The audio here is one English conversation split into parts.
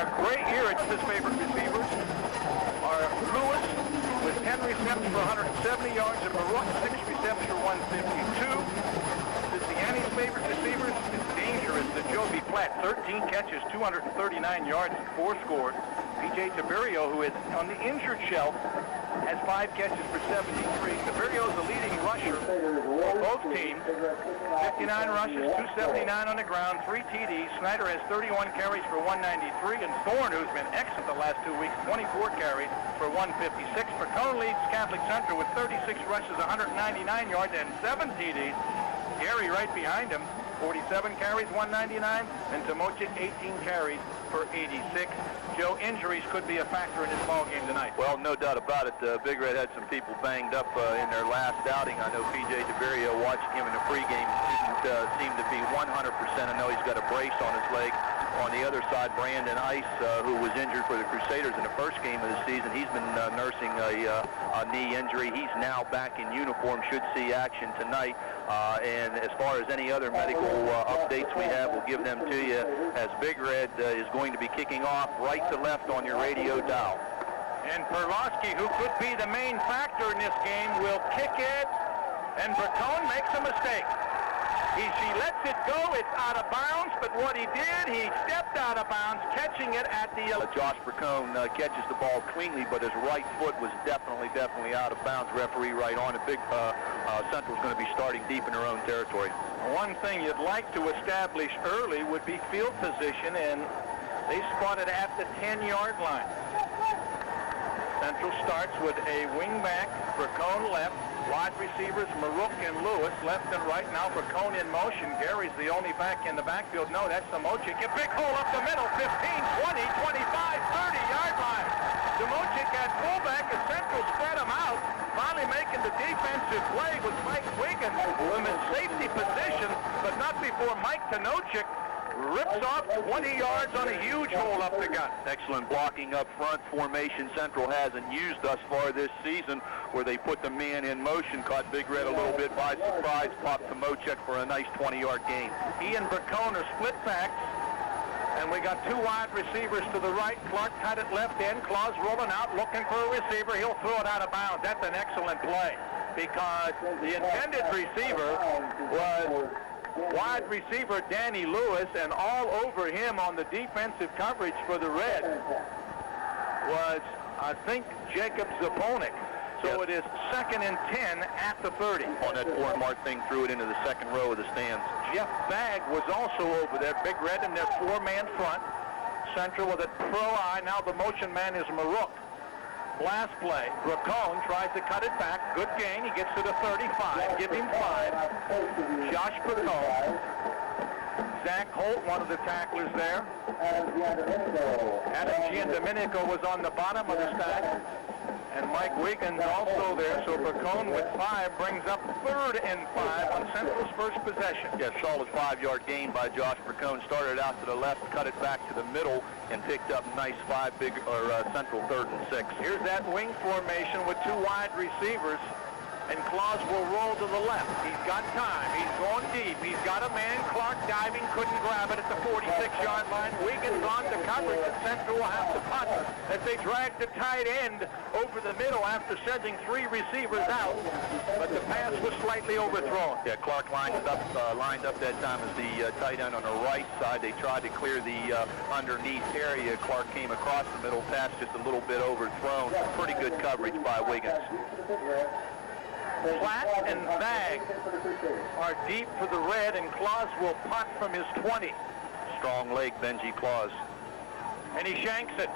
a great year at his favorite receivers are Lewis with 10 receptions for 170 yards and Baruch 6 receptions for 152. Cincinnati's favorite receivers is dangerous. The Joby Platt, 13 catches, 239 yards, and 4 scores. P.J. Tiberio, who is on the injured shelf, has 5 catches for 73. Tiberio is the leading rusher for both teams. 59 rushes, 279 on the ground, 3 TDs. Snyder has 31 carries for 193, and Thorne, who's been excellent the last 2 weeks, 24 carries for 156. Percone leads Catholic Central with 36 rushes, 199 yards, and 7 TDs. Gary right behind him, 47 carries, 199, and Tomochic 18 carries for 86. Joe, injuries could be a factor in this ball game tonight. Well, no doubt about it. Big Red had some people banged up in their last outing. I know P.J. Tiberio, watching him in the pregame, didn't seem to be 100%. I know he's got a brace on his leg. On the other side, Brandon Ice, who was injured for the Crusaders in the first game of the season, he's been nursing a knee injury. He's now back in uniform, should see action tonight. And as far as any other medical updates we have, we'll give them to you as Big Red is going to be kicking off right to left on your radio dial. And Perlowski, who could be the main factor in this game, will kick it, and Bertone makes a mistake. He lets it go, it's out of bounds, but what he did, he stepped out of bounds, catching it at the... Josh Bercone catches the ball cleanly, but his right foot was definitely out of bounds. Referee right on it. Big Central's going to be starting deep in their own territory. One thing you'd like to establish early would be field position, and they spotted at the 10-yard line. Central starts with a wingback, Bercone left, wide receivers Marook and Lewis left and right. Now Bercone in motion. Gary's the only back in the backfield. No, that's Samochic. A big hole up the middle, 15, 20, 25, 30-yard line. Samochic at fullback as Central spread him out. Finally making the defensive play with Mike Wiggins from his safety position, but not before Mike Tanochic rips off 20 yards on a huge hole up the gut. Excellent blocking up front. Formation Central hasn't used thus far this season, where they put the man in motion, caught Big Red a little bit by surprise, popped Tomochic for a nice 20-yard gain. He and Bercone are split backs, and we got 2 wide receivers to the right. Clark cut it left end. Claus rolling out, looking for a receiver. He'll throw it out of bounds. That's an excellent play, because the intended receiver was wide receiver Danny Lewis, and all over him on the defensive coverage for the Red was, I think, Jacob Zaponic. So it is 2nd and 10 at the 30. On that forward mark thing, threw it into the second row of the stands. Jeff Bagg was also over there. Big Red in their 4-man front. Central with a pro eye. Now the motion man is Marook. Last play, Bercone tries to cut it back. Good gain. He gets to the 35. Give him 5. Josh Bercone. Zach Holt, one of the tacklers there. Adam Giandomenico was on the bottom of the stack. And Mike Wiggins also there. So Bercone with 5 brings up 3rd and 5 on Central's first possession. Yeah, solid 5-yard gain by Josh Bercone. Started out to the left, cut it back to the middle, and picked up nice Central 3rd and 6. Here's that wing formation with 2 wide receivers, and Claus will roll to the left. He's got time. He's going deep. He's got a man. Clark diving, couldn't grab it at the 46-yard line. Wiggins on to coverage, and Central will have to punt as they drag the tight end over the middle after sending 3 receivers out, but the pass was slightly overthrown. Yeah, Clark lined up that time as the tight end on the right side. They tried to clear the underneath area. Clark came across the middle, pass just a little bit overthrown. Pretty good coverage by Wiggins. Platt and Bagg are deep for the Red, and Claus will punt from his 20. Strong leg, Benji Claus. And he shanks it.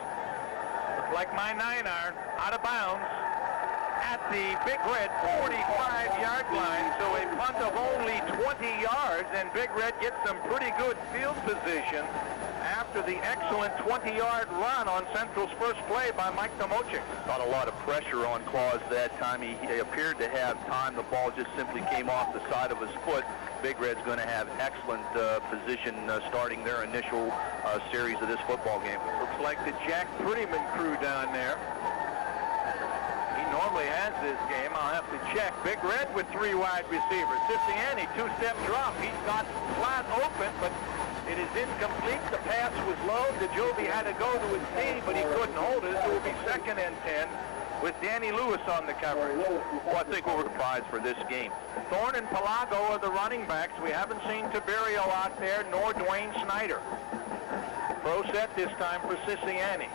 Like my 9-iron, out of bounds at the Big Red 45-yard line. So a punt of only 20 yards, and Big Red gets some pretty good field position after the excellent 20-yard run on Central's first play by Mike Tomochic. Not a lot of pressure on Claus that time. He appeared to have time. The ball just simply came off the side of his foot. Big Red's going to have excellent position starting their initial series of this football game. Looks like the Jack Prettyman crew down there. He normally has this game. I'll have to check. Big Red with 3 wide receivers. Cincinnati, 2-step drop. He's got flat open, but It is incomplete. The pass was low. DeJovi had to go to his knee, but he couldn't hold it. It will be 2nd and 10 with Danny Lewis on the coverage. Well, I think we're the prize for this game. Thorne and Palago are the running backs. We haven't seen Tiberio out there, nor Dwayne Snyder. Pro set this time for Siciliani.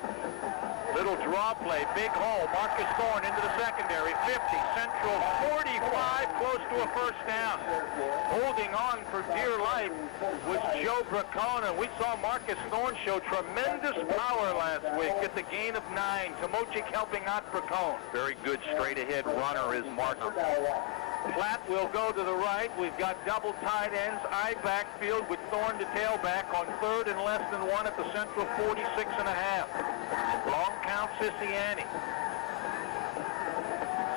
Little draw play, big hole. Marcus Thorne into the secondary. 50, Central 45, close to a first down. Holding on for dear life was Joe Bracone. We saw Marcus Thorne show tremendous power last week. Get the gain of 9. Tomochik helping out Bracone. Very good straight-ahead runner is Marker. Platt will go to the right. We've got double tight ends, I backfield with Thorne to tailback on 3rd and less than 1 at the Central 46.5. Long count Siciliani.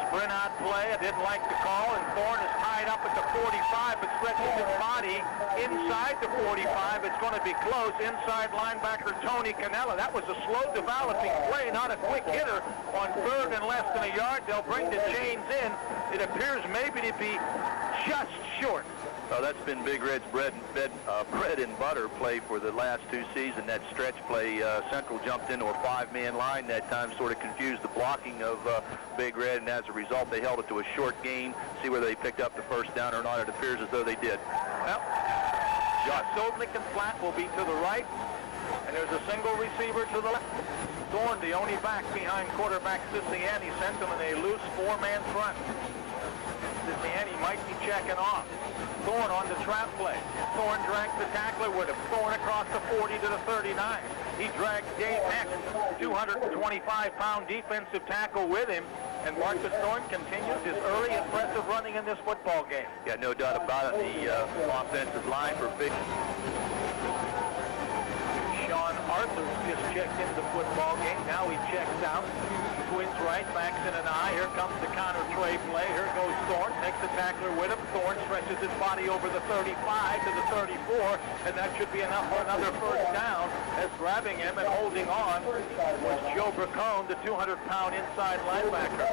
Sprint out play. I didn't like the call, and Thorne is tied up at the 45, but stretches his body inside the 45. It's going to be close. Inside linebacker Tony Cannella. That was a slow developing play, not a quick hitter on 3rd and less than a yard. They'll bring the chains in. It appears maybe to be just short. Well, that's been Big Red's bread and butter play for the last 2 seasons. That stretch play, Central jumped into a 5-man line that time, sort of confused the blocking of Big Red, and as a result, they held it to a short gain. See whether they picked up the first down or not. It appears as though they did. Well, Josh Sobnik and Platt will be to the right, and there's a single receiver to the left. Thorne, the only back behind quarterback Siciliani, sent him in a loose 4-man front. Siciliani might be checking off. Thorne on the trap play. Thorne drags the tackler with him. Thorne across the 40 to the 39. He drags Dave Heck, 225-pound defensive tackle with him. And Marcus Thorne continues his early impressive running in this football game. Yeah, no doubt about it. The offensive line for Big. Sean Arthur just checked into the football game. Now he checks out. Twins right, backs in an eye. Here comes the counter trey play. Here goes Thorne. Takes the tackler with him. Thorne stretches his body over the 35 to the 34, and that should be enough for another first down. As grabbing him and holding on was Joe Bracone, the 200-pound inside linebacker.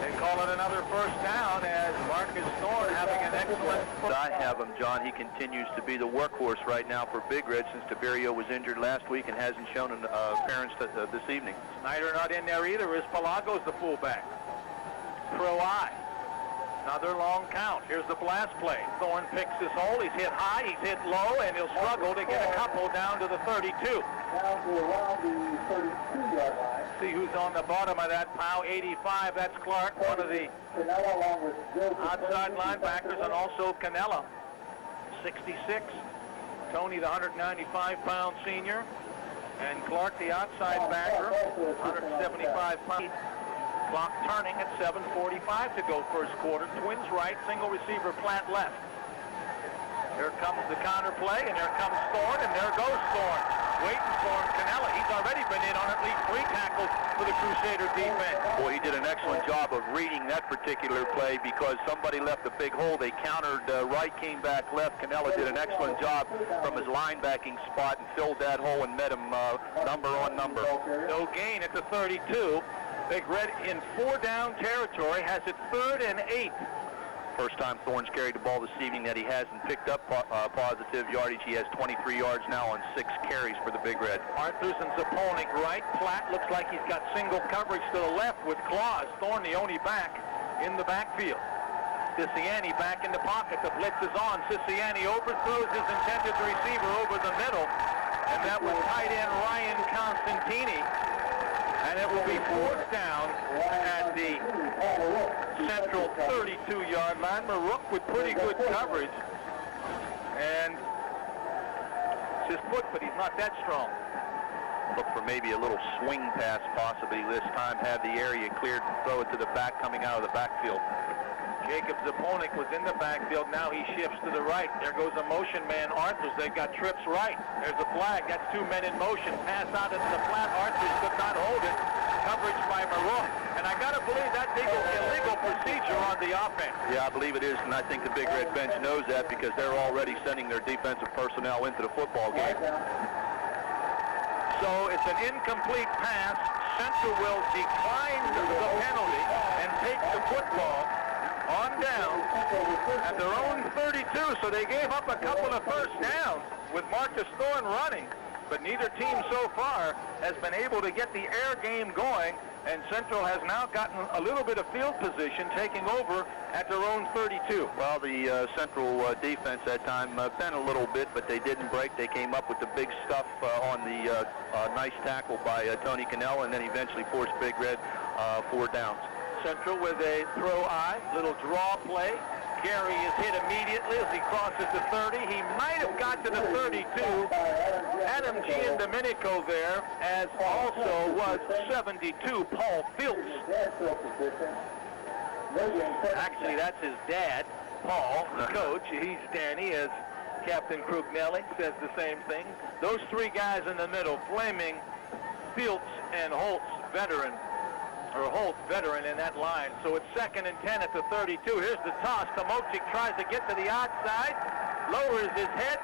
They call it another first down as Marcus Thorne having an excellent I have him, John. He continues to be the workhorse right now for Big Red since Tiberio was injured last week and hasn't shown an appearance this evening. Snyder not in there either, as Palago's the fullback. Pro I. Another long count. Here's the blast play. Thorne picks his hole. He's hit high, he's hit low, and he'll struggle to get a couple down to the 32. Down to around the 32-yard line. See who's on the bottom of that pile. 85, that's Clark, one of the outside linebackers, and also Cannella. 66. Tony, the 195-pound senior. And Clark, the outside backer, 175 pounds. Clock turning at 7:45 to go first quarter. Twins right, single receiver Platt left. Here comes the counter play, and here comes Thorne, and there goes Thorne. Waiting for him, Cannella. He's already been in on at least 3 tackles for the Crusader defense. Boy, he did an excellent job of reading that particular play because somebody left a big hole. They countered right, came back left. Cannella did an excellent job from his linebacking spot and filled that hole and met him number on number. No gain at the 32. Big Red in 4-down territory, has it 3rd and 8. First time Thorne's carried the ball this evening that he hasn't picked up positive yardage. He has 23 yards now on 6 carries for the Big Red. Arthurs and Zaponik right. Platt looks like he's got single coverage to the left with Claus. Thorne the only back in the backfield. Siciliani back in the pocket. The blitz is on. Siciliani overthrows his intended receiver over the middle, and that was tight end Ryan Constantini. And it will be 4th down at the Central 32-yard line. Marook with pretty good coverage. And it's his foot, but he's not that strong. Look for maybe a little swing pass possibly this time. Have the area cleared and throw it to the back coming out of the backfield. Jacob Zaponik was in the backfield. Now he shifts to the right. There goes a motion man, Arthurs. They've got trips right. There's a flag. That's 2 men in motion. Pass out into the flat. Arthurs could not hold it. Coverage by Maroon. And I got to believe that's illegal procedure on the offense. Yeah, I believe it is, and I think the Big Red bench knows that because they're already sending their defensive personnel into the football game. So it's an incomplete pass. Central will decline the penalty and take the football. on down at their own 32, so they gave up a couple of first downs with Marcus Thorne running, but neither team so far has been able to get the air game going, and Central has now gotten a little bit of field position, taking over at their own 32. Well, the Central defense that time bent a little bit, but they didn't break. They came up with the big stuff on the nice tackle by Tony Cannell, and then eventually forced Big Red 4 downs. Central with a throw eye, little draw play. Gary is hit immediately as he crosses the 30. He might have got to the 32. Adam Giandomenico there, as also was 72, Paul Filtz. Actually, that's his dad, Paul, the coach. He's Danny, as Captain Krugnelli says the same thing. Those three guys in the middle, Fleming, Filtz, and Holtz, veteran in that line. So it's 2nd and 10 at the 32. Here's the toss. Tomochik tries to get to the outside, lowers his head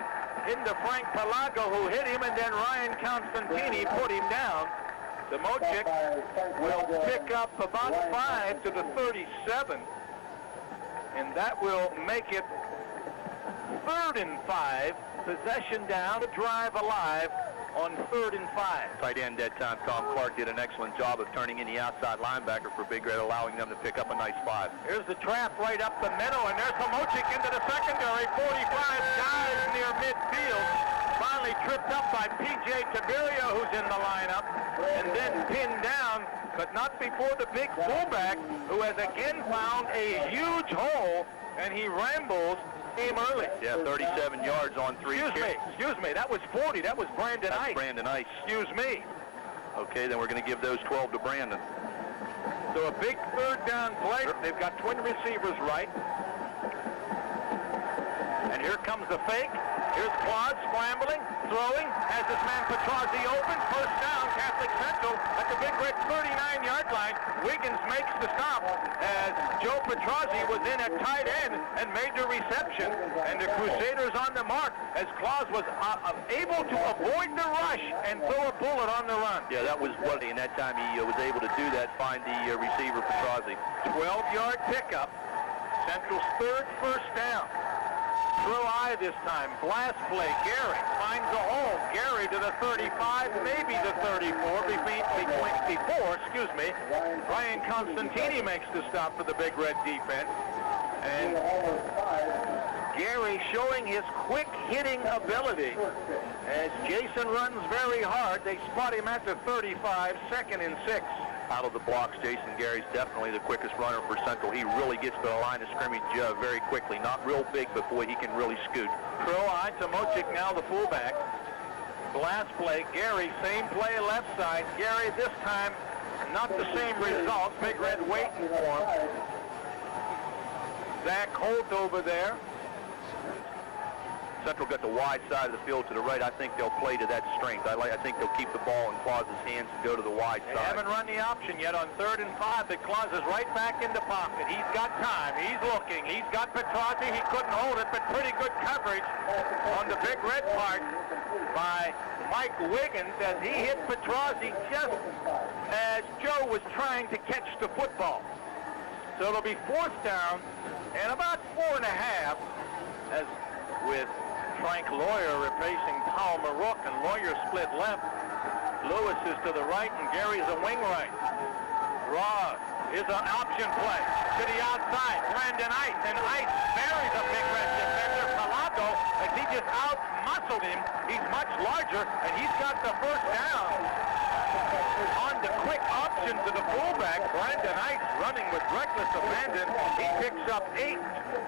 into Frank Palago, who hit him, and then Ryan Constantini put him down. Tomochik will pick up about 5 to the 37, and that will make it 3rd and 5. Possession down, to drive alive on 3rd and 5. Tight end that time, Tom Clark, did an excellent job of turning in the outside linebacker for Big Red, allowing them to pick up a nice 5. Here's the trap right up the middle, and there's Tomochik into the secondary. 45 guys near midfield. Finally tripped up by P.J. Tiberio, who's in the lineup, and then pinned down, but not before the big fullback, who has again found a huge hole, and he rambles him early. Yeah, 37 yards on 3 carries. Excuse me, that was 40. That was Brandon Ice. Brandon Ice. Excuse me. Okay, then we're going to give those 12 to Brandon. So a big 3rd down play. They've got twin receivers right. And here comes the fake. Here's Claude scrambling, throwing, has his man Petrozzi open. 1st down, Catholic Central at the Big Red 39-yard line. Wiggins makes the stop as Joe Petrozzi was in at tight end and made the reception. And the Crusaders on the mark as Claus was able to avoid the rush and throw a bullet on the run. Yeah, that was what, and that time he was able to do that, find the receiver Petrozzi. 12-yard pickup. Central's 3rd first down. Throw eye this time. Blast play. Gary finds a hole. Gary to the 35, maybe the 34. Before, excuse me. Ryan Constantini makes the stop for the Big Red defense. And Gary showing his quick hitting ability. As Jason runs very hard, they spot him at the 35, 2nd and 6. Out of the blocks, Jason Gary's definitely the quickest runner for Central. He really gets to the line of scrimmage very quickly. Not real big, but boy, he can really scoot. Throw eye to Mochik, now the fullback. Blast play, Gary, same play left side. Gary this time, not the same result. Big Red waiting for him. Zach Holt over there. Central got the wide side of the field to the right. I think they'll play to that strength. I think they'll keep the ball in Claus's hands and go to the wide They side. haven't run the option yet on 3rd and 5, but Claus is right back in the pocket. He's got time. He's looking. He's got Petrozzi. He couldn't hold it, but pretty good coverage on the Big Red part by Mike Wiggins as he hit Petrozzi just as Joe was trying to catch the football. So it'll be 4th down and about 4.5 as with Frank Lawyer replacing Paul Marook, and Lawyer split left. Lewis is to the right, and Gary's a wing right. Ross is an option play to the outside. Brandon Ice, and Ice buries a Big Red defender, Palago, as he just out-muscled him. He's much larger, and he's got the 1st down. On the quick option to the fullback, Brandon Ice running with reckless abandon. He picks up 8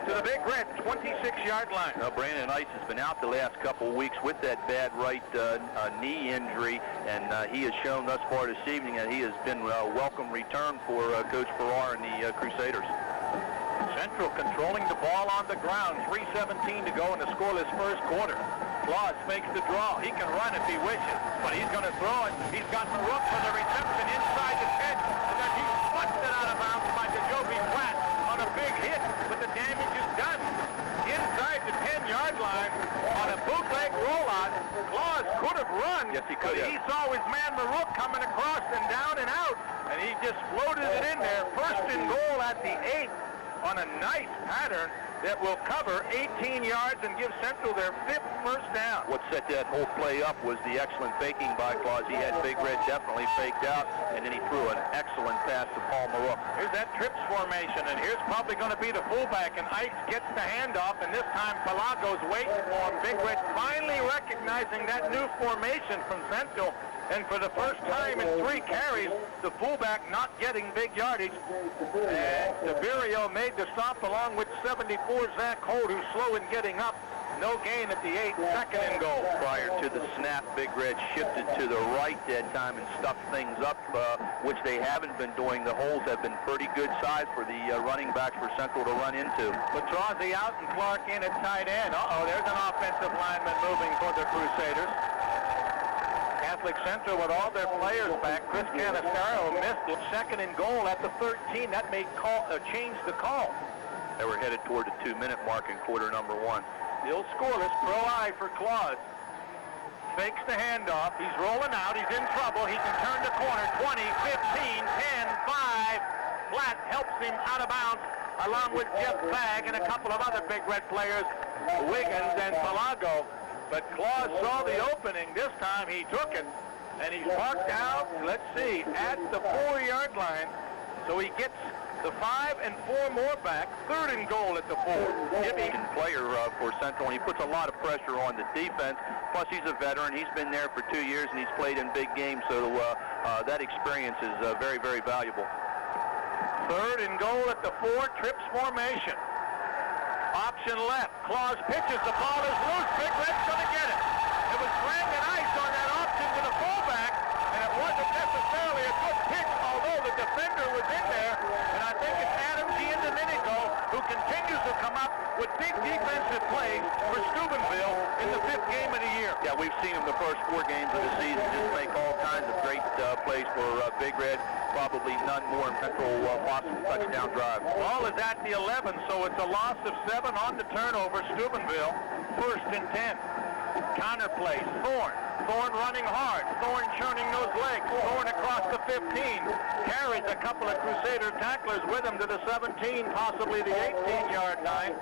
to the Big Red 26-yard line. Now, Brandon Ice has been out the last couple of weeks with that bad right knee injury, and he has shown thus far this evening that he has been a welcome return for Coach Farrar and the Crusaders. Central controlling the ball on the ground. 3:17 to go in the scoreless first quarter. Claus makes the draw. He can run if he wishes, but he's going to throw it. He's got Marook for the reception inside the 10, and then he's busted out of bounds by Joby Platt on a big hit, but the damage is done. Inside the 10-yard line on a bootleg rollout. Claus could have run. Yes, he could have. He saw his man Marook coming across and down and out, and he just floated it in there. 1st and goal at the 8 on a nice pattern that will cover 18 yards and give Central their 5th first down. What set that whole play up was the excellent faking by Claus. He had Big Red definitely faked out, and then he threw an excellent pass to Paul Marook. Here's that trips formation, and here's probably going to be the fullback, and Ice gets the handoff, and this time Palago's waiting for him. Big Red finally recognizing that new formation from Central, and for the first time in 3 carries, the fullback not getting big yardage. And Tiberio made the stop along with 74 Zach Holt, who's slow in getting up. No gain at the 8, 2nd and goal. Prior to the snap, Big Red shifted to the right that time and stuffed things up, which they haven't been doing. The holes have been pretty good size for the running backs for Central to run into. Petrozzi out and Clark in at tight end. There's an offensive lineman moving for the Crusaders. Catholic Central with all their players back. Chris Canistaro missed it. 2nd and goal at the 13. That may change the call. They were headed toward the 2-minute mark in quarter number 1. Still scoreless. Pro I for Claus. Fakes the handoff. He's rolling out. He's in trouble. He can turn the corner. 20, 15, 10, 5. Flat helps him out of bounds along with Jeff Bagg and a couple of other Big Red players, Wiggins and Palago. But Claus saw the opening. This time he took it, and he's parked out, let's see, at the 4-yard line. So he gets the 5 and 4 more back. 3rd and goal at the 4. Gibby, player for Central, and he puts a lot of pressure on the defense. Plus, he's a veteran. He's been there for 2 years, and he's played in big games. So that experience is very, very valuable. 3rd and goal at the 4. Trips formation. Option left. Claus pitches. The ball is loose. Big Red's going to get it. It was Brandon Ice on that option to the fullback, and it wasn't necessarily a good pitch, although the defender was in there. And I think it's Adam Giandomenico who continues to come up with big defensive plays for Steubenville in the 5th game of the year. Yeah, we've seen him the first 4 games of the season just make all kinds of great plays for Big Red. Probably none more in Central possible touchdown drive. Ball is at the 11, so it's a loss of 7 on the turnover. Steubenville, 1st and 10. Counter play, Thorne. Thorne running hard. Thorne churning those legs. Thorne across the 15. Carries a couple of Crusader tacklers with him to the 17, possibly the 18-yard line.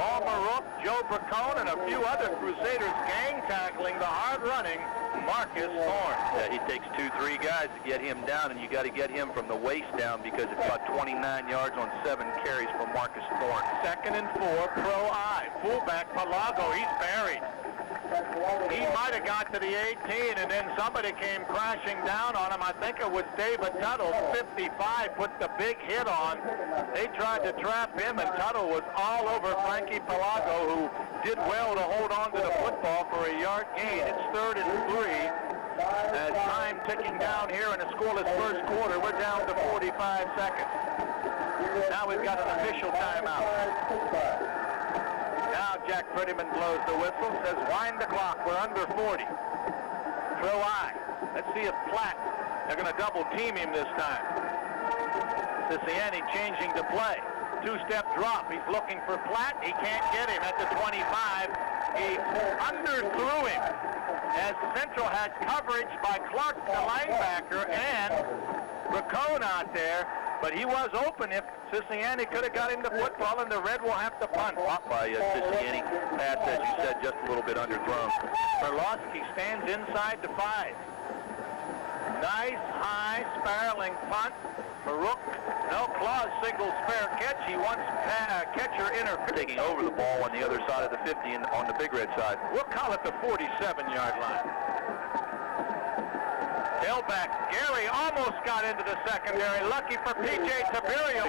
Paul Marook, Joe Bracone, and a few other Crusaders gang tackling the hard-running Marcus Thorne. Yeah, he takes 2-3 guys to get him down, and you got to get him from the waist down because it's about 29 yards on 7 carries from Marcus Thorne. 2nd and 4, Pro I. Fullback Palago, he's buried. He might have got to the 18, and then somebody came crashing down on him. I think it was David Tuttle, 55, put the big hit on. They tried to trap him, and Tuttle was all over Frankie Palago, who did well to hold on to the football for a yard gain. It's 3rd and 3. As time ticking down here in a scoreless first quarter, we're down to 45 seconds. Now we've got an official timeout. Now Jack Prettyman blows the whistle, says wind the clock, we're under 40. Pro I. Let's see if Platt, they're going to double team him this time. Siciani changing to play. 2-step drop, he's looking for Platt, he can't get him at the 25. He underthrew him as Central had coverage by Clark, the linebacker, and Bracone out there. But he was open. If Siciani could have got him the football, and the Red will have to punt. Blocked by Siciani. Pass, as you said, just a little bit underthrown. Berlowski stands inside the 5. Nice, high, spiraling punt. Marook, no, Claus signals fair catch. He wants catcher interference. Taking over the ball on the other side of the 50 and on the Big Red side. We'll call it the 47-yard line. Tailback Gary almost got into the secondary. Lucky for P.J. Tiberio.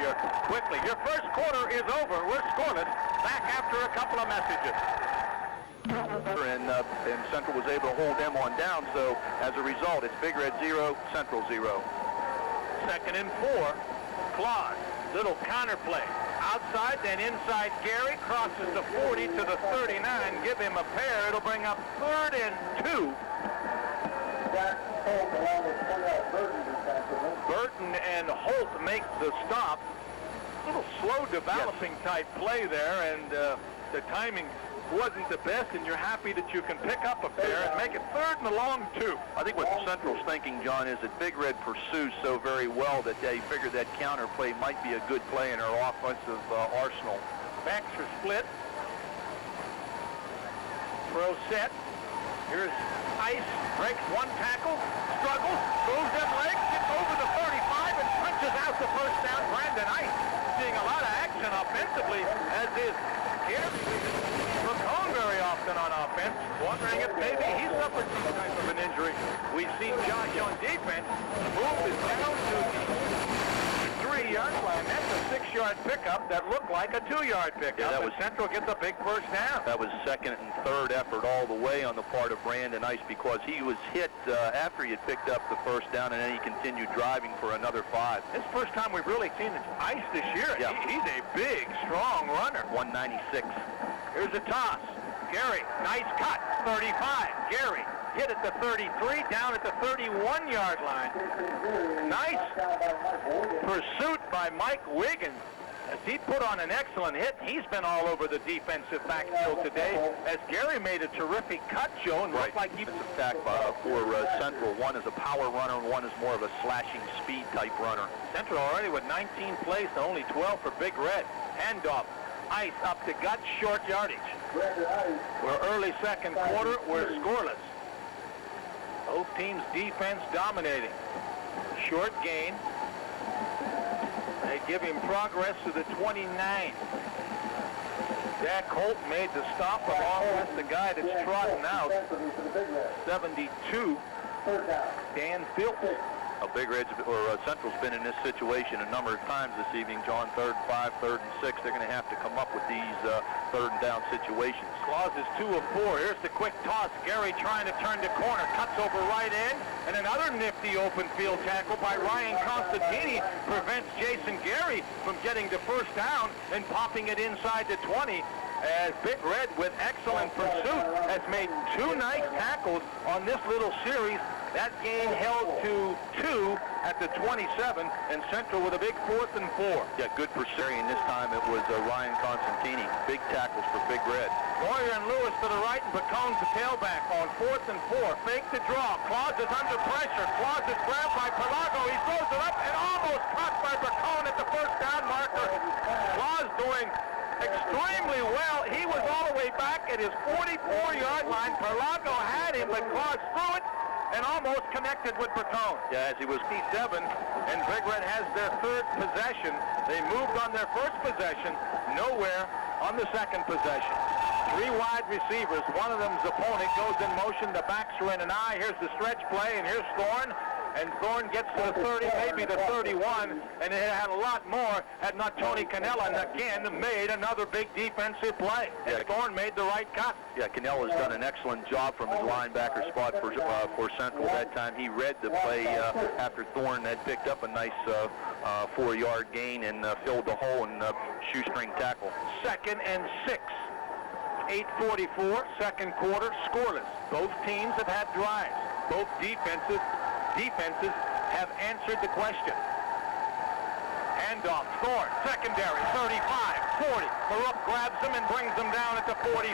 Quickly, your first quarter is over. We're scoreless. Back after a couple of messages. And Central was able to hold them on down. So as a result, it's Big Red 0, Central 0. 2nd and 4. Claus, little counter play. Outside, then inside Gary. Crosses the 40 to the 39. Give him a pair. It'll bring up 3rd and 2. Burton and Holt make the stop. A little slow developing type play there, and the timing wasn't the best, and you're happy that you can pick up a pair and make it third and a long 2. I think what Central's thinking, John, is that Big Red pursues so very well that they figure that counter play might be a good play in their offensive arsenal. Backs are split. Throw set. Here's Ice, breaks one tackle, struggles, moves them legs, gets over the 35 and punches out the first down. Brandon Ice seeing a lot of action offensively, as is Gary Bracone very often on offense, wondering if maybe he suffered some type of an injury. We've seen Josh on defense move it down to the 3-yard line. That's a 6-yard pickup that looked like a 2-yard pickup. Yeah, that was Central gets a big first down. That was second and third effort all the way on the part of Brandon Ice, because he was hit after he had picked up the first down, and then he continued driving for another 5. This is the first time we've really seen Ice this year. Yeah. He's a big, strong runner. 196. Here's a toss. Gary, nice cut. 35. Gary hit at the 33, down at the 31-yard line. Nice pursuit by Mike Wiggins, as he put on an excellent hit. He's been all over the defensive backfield today, as Gary made a terrific cut, Joe, and looked like he was attacked for Central. One is a power runner, and one is more of a slashing speed type runner. Central already with 19 plays to only 12 for Big Red. Handoff. Ice up to gut, short yardage. We're early second quarter, we're scoreless. Both teams' defense dominating. Short gain. They give him progress to the 29. Jack Holt made the stop along with the guy that's trotting out. 72. Dan Phillips. Big Red's or Central's been in this situation a number of times this evening, John. 3rd, 5, 3rd, and 6. They're going to have to come up with these 3rd and down situations. Claus is 2 of 4. Here's the quick toss. Gary trying to turn the corner. Cuts over right in. And another nifty open field tackle by Ryan Constantini prevents Jason Gary from getting the first down and popping it inside the 20. As Big Red, with excellent pursuit, has made 2 nice tackles on this little series. That gain held to 2 at the 27, and Central with a big 4th and 4. Yeah, good pursuing. This time it was Ryan Constantini. Big tackles for Big Red. Boyer and Lewis to the right, and Bacone's the tailback on 4th and 4. Fake the draw. Claus is under pressure. Claus is grabbed by Pelago. He throws it up and almost caught by Bacone at the first down marker. Claus doing extremely well. He was all the way back at his 44-yard line. Pelago had him, but Claus threw it and almost connected with Bacone. Yeah, as he was 7, and Big Red has their 3rd possession. They moved on their first possession, nowhere on the 2nd possession. 3 wide receivers. One of them's opponent goes in motion. The backs are in an eye. Here's the stretch play, and here's Thorne. And Thorne gets to the 30, maybe the 31, and it had a lot more had not Tony Cannella, and again made another big defensive play. And Thorne made the right cut. Yeah, Canella's done an excellent job from his linebacker spot for Central. That time he read the play after Thorne had picked up a nice 4-yard gain and filled the hole and shoestring tackle. 2nd and 6. 8:44, second quarter, scoreless. Both teams have had drives. Both defenses have answered the question. Handoff, Thorne, secondary, 35, 40. Baruch grabs him and brings him down at the 44.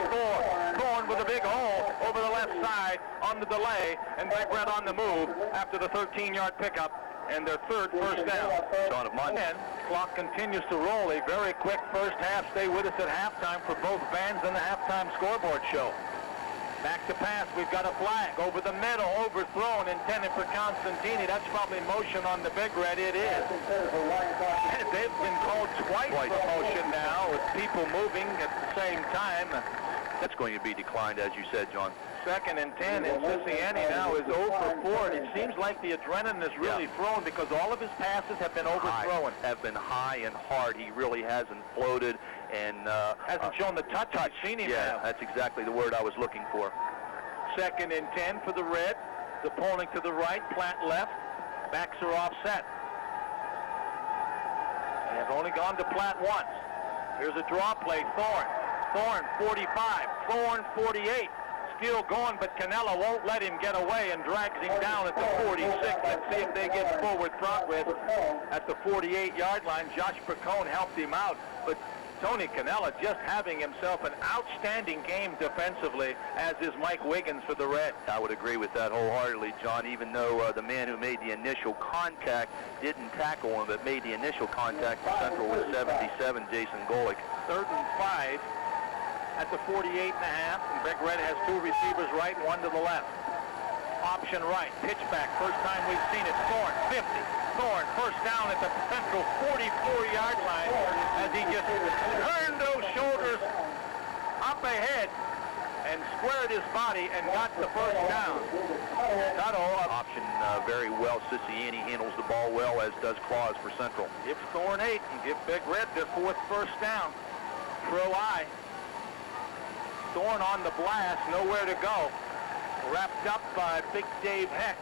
Thorne with a big hole over the left side on the delay, and Big Red on the move after the 13-yard pickup and their 3rd first down. John of mine. Clock continues to roll. A very quick first half. Stay with us at halftime for both bands and the halftime scoreboard show. Back to pass. We've got a flag over the middle, overthrown, intended for Constantini. That's probably motion on the Big Red. It is. And they've been called twice for motion now, with people moving at the same time. That's going to be declined, as you said, John. 2nd and 10, and Cincinnati now is 0 for 4, and it seems like the adrenaline is really thrown because all of his passes have been overthrown. Have been high and hard. He really hasn't floated and hasn't shown the touch I've seen him have. That's exactly the word I was looking for. 2nd and 10 for the Red. The polling to the right, Platt left. Backs are offset. They have only gone to Platt once. Here's a draw play, Thorne. Thorne, 45. Thorne, 48. Still going, but Cannella won't let him get away and drags him down at the 46. Let's see if they get forward progress at the 48-yard line. Josh Bacone helped him out, but Tony Cannella just having himself an outstanding game defensively, as is Mike Wiggins for the Reds. I would agree with that wholeheartedly, John, even though the man who made the initial contact didn't tackle him, but made the initial contact for Central was 77, Jason Golick. 3rd and 5 at the 48.5, and Big Red has 2 receivers right, 1 to the left. Option right, pitch back, first time we've seen it. Thorne, 50. Thorne, first down at the Central 44-yard line as he just turned those shoulders up ahead and squared his body and got the first down. Option very well. Siciliani handles the ball well, as does Claus for Central. Give Thorne 8 and give Big Red their 4th first down. Pro I. Thorne on the blast, nowhere to go. Wrapped up by Big Dave Heck.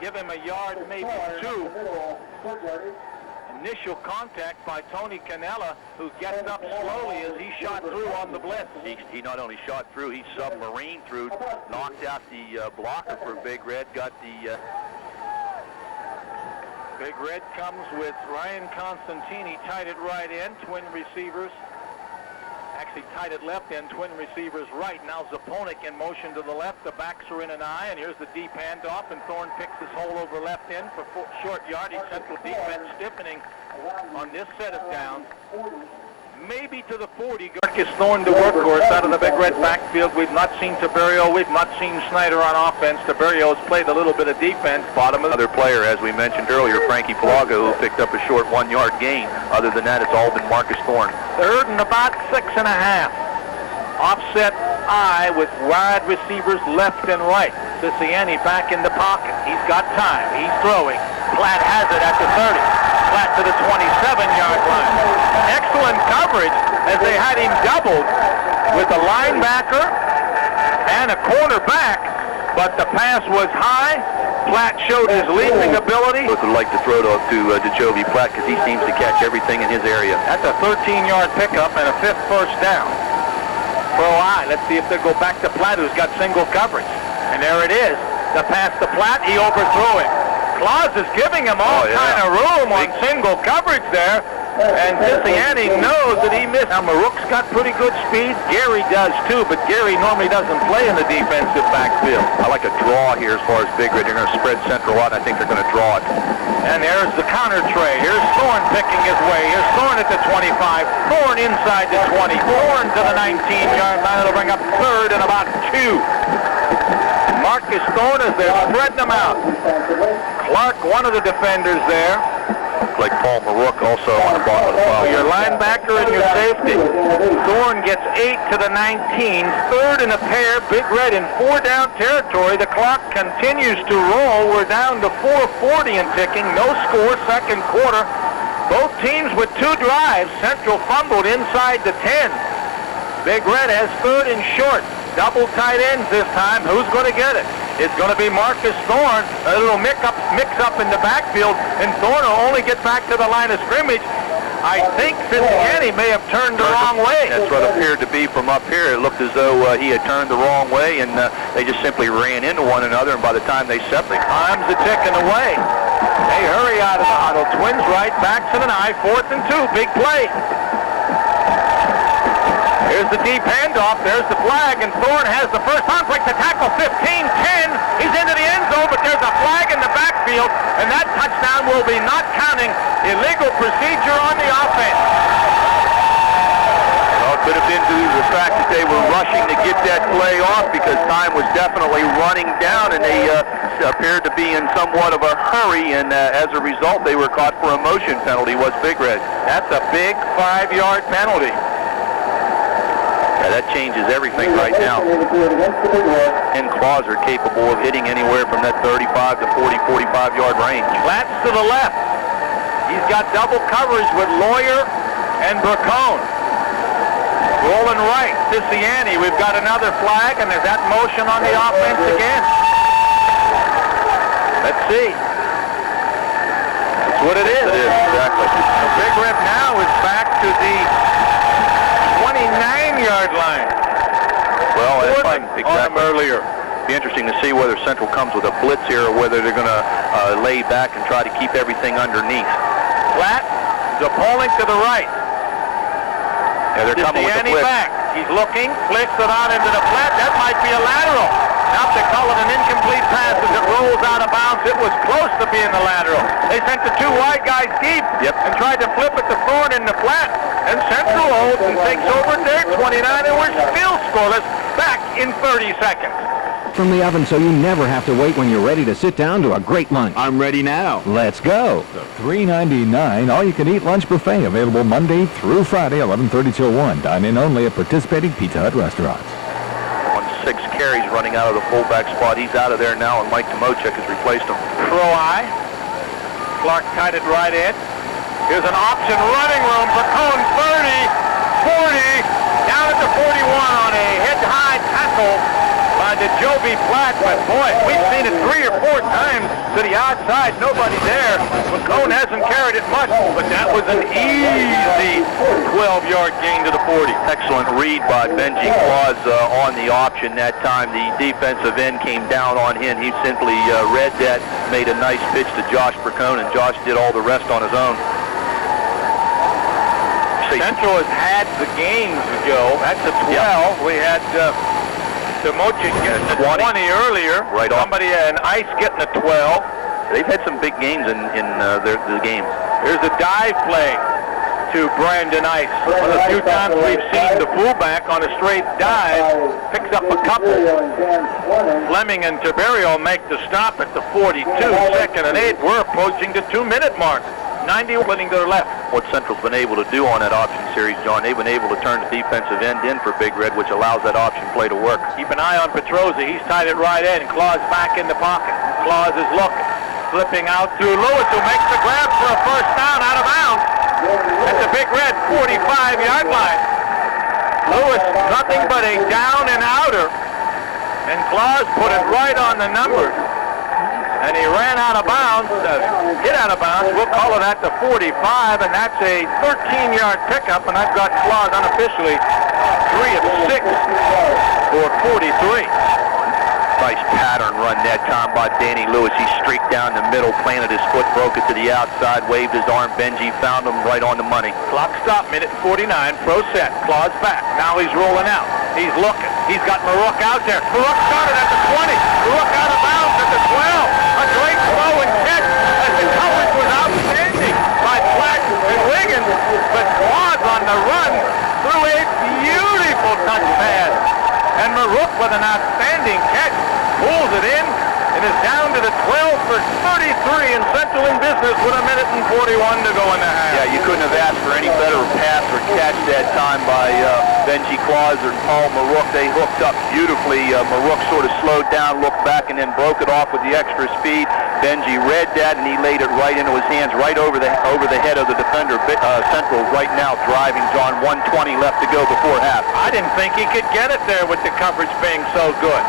Give him a yard, maybe 2. Initial contact by Tony Cannella, who gets up slowly as he shot through on the blitz. He not only shot through, he submarined through, knocked out the blocker for Big Red, got the... Big Red comes with Ryan Constantini tied at right end, twin receivers. Actually tied at left end, twin receivers right. Now Zaponik in motion to the left. The backs are in an eye, and here's the deep handoff, and Thorne picks his hole over left end for short yardage. Central defense stiffening on this set of downs. Maybe to the 40. Marcus Thorne, the workhorse out of the Big Red backfield. We've not seen Tiberio. We've not seen Snyder on offense. Tiberio has played a little bit of defense. Bottom of the other player, as we mentioned earlier, Frankie Palago, who picked up a short 1-yard gain. Other than that, it's all been Marcus Thorne. 3rd and about 6.5. Offset I with wide receivers left and right. Siciliani back in the pocket. He's got time. He's throwing. Platt has it at the 30. Platt to the 27-yard line. Excellent coverage as they had him doubled with a linebacker and a cornerback, but the pass was high. Platt showed his leaping ability. Would like to throw to Jovie Platt because he seems to catch everything in his area. That's a 13-yard pickup and a 5th first down. Pro I. Let's see if they go back to Platt, who's got single coverage. And there it is. The pass to Platt, he overthrew it. Claus is giving him all kind of room on single coverage there. And Siciliani knows that he missed. Now, Marook's got pretty good speed. Gary does, too, but Gary normally doesn't play in the defensive backfield. I like a draw here as far as Big Red. They're going to spread Central out, and I think they're going to draw it. And there's the counter tray. Here's Thorne picking his way. Here's Thorne at the 25. Thorne inside the 20. Thorne to the 19-yard line. It'll bring up 3rd and about 2. Marcus Thorne as they're spreading them out. Clark, one of the defenders there. Like Paul Marook also on the bottom of the foul. Your linebacker and your safety. Thorne gets 8 to the 19. 3rd in a pair. Big Red in 4-down territory. The clock continues to roll. We're down to 4:40 and ticking. No score, 2nd quarter. Both teams with 2 drives. Central fumbled inside the 10. Big Red has 3rd and short. Double tight ends this time. Who's going to get it? It's going to be Marcus Thorne. A little mix-up in the backfield, and Thorne will only get back to the line of scrimmage. I think Siciliani may have turned the wrong way. That's what appeared to be from up here. It looked as though he had turned the wrong way, and they just simply ran into one another, and by the time they separated... Time's a ticking away. They hurry out of the huddle. Twins right, back to the 9, 4th and 2. Big play. Here's the deep handoff. There's the flag, and Thorne has the first time. Breaks the tackle. 15, 10. He's into the end zone, but there's a flag in the backfield, and that touchdown will be not counting. Illegal procedure on the offense. Well, it could have been due to the fact that they were rushing to get that play off because time was definitely running down, and they appeared to be in somewhat of a hurry, and as a result, they were caught for a motion penalty, was Big Red. That's a big 5-yard penalty. Yeah, that changes everything right now. And Claus are capable of hitting anywhere from that 35 to 40, 45-yard range. Platt's to the left. He's got double coverage with Lawyer and Bracone. Rolling right, Siciliani. We've got another flag, and there's that motion on the offense again. Let's see. That's what it is. It is, exactly. The Big Red now is back to the 29-yard line. Well, that's like exactly earlier. Be interesting to see whether Central comes with a blitz here or whether they're going to lay back and try to keep everything underneath. Platt, Zaponik to the right. Yeah, they're coming with the blitz. back. He's looking, flicks it out into the flat. That might be a lateral. Now they call it an incomplete pass as it rolls out of bounds. It was close to being the lateral. They sent the two wide guys deep and tried to flip it to Thorne in the flat. And Central holds and takes over their 29, and we're still scoreless back in 30 seconds. From the oven, so you never have to wait when you're ready to sit down to a great lunch. I'm ready now. Let's go. The $3.99 all-you-can-eat lunch buffet available Monday through Friday, 11:30 till 1. Dine in only at participating Pizza Hut restaurants. On 6 carries running out of the fullback spot. He's out of there now, and Mike Tomochek has replaced him. Pro eye. Clark tied it right in. Here's an option running room for Cohn. 30, 40, down at the 41 on a head-high tackle by DeJoby Platt. But boy, we've seen it 3 or 4 times to the outside. Nobody there. McCone hasn't carried it much, but that was an easy 12-yard gain to the 40. Excellent read by Benji Claus on the option that time. The defensive end came down on him. He simply read that, made a nice pitch to Josh Percone, and Josh did all the rest on his own. Central has had the games, Joe. That's a 12. Yeah. We had Tomochek getting a 20 earlier. Right off. Somebody, an Ice getting a 12. They've had some big games in the game. Here's a dive play to Brandon Ice. One of the few times we've seen the fullback on a straight dive, picks up a couple. Fleming and Tiberio make the stop at the 42, 2nd and 8. We're approaching the 2-minute mark. 90 winning to their left. What Central's been able to do on that option series, John, they've been able to turn the defensive end in for Big Red, which allows that option play to work. Keep an eye on Petrozzi. He's tied it right in. Claus back in the pocket. Claus is looking. Flipping out to Lewis, who makes the grab for a first down out of bounds at the Big Red 45-yard line. Lewis, nothing but a down and outer. And Claus put it right on the numbers. And he ran out of bounds, hit out of bounds. We'll call it at the 45, and that's a 13-yard pickup, and I've got Claus unofficially 3 of 6 for 43. Nice pattern run that time by Danny Lewis. He streaked down the middle, planted his foot, broke it to the outside, waved his arm. Benji found him right on the money. Clock stop, minute 49, pro set. Claus back. Now he's rolling out. He's looking. He's got Marook out there. Marook started at the 20. Marook out of bounds at the 12. A great throw and catch as the coverage was outstanding by Platt and Wiggins. But Claus on the run threw a beautiful touch pass. And Marook with an outstanding catch pulls it in and is down to the 12 for 33, and Central in business with a minute and 41 to go in the half. Yeah, you couldn't have asked for any better pass or catch that time by Benji Claus or Paul Marook. They hooked up beautifully. Marook sort of slowed down, looked back, and then broke it off with the extra speed. Benji read that, and he laid it right into his hands, right over the head of the defender. Central right now driving, John. 1:20 left to go before half. I didn't think he could get it there with the coverage being so good.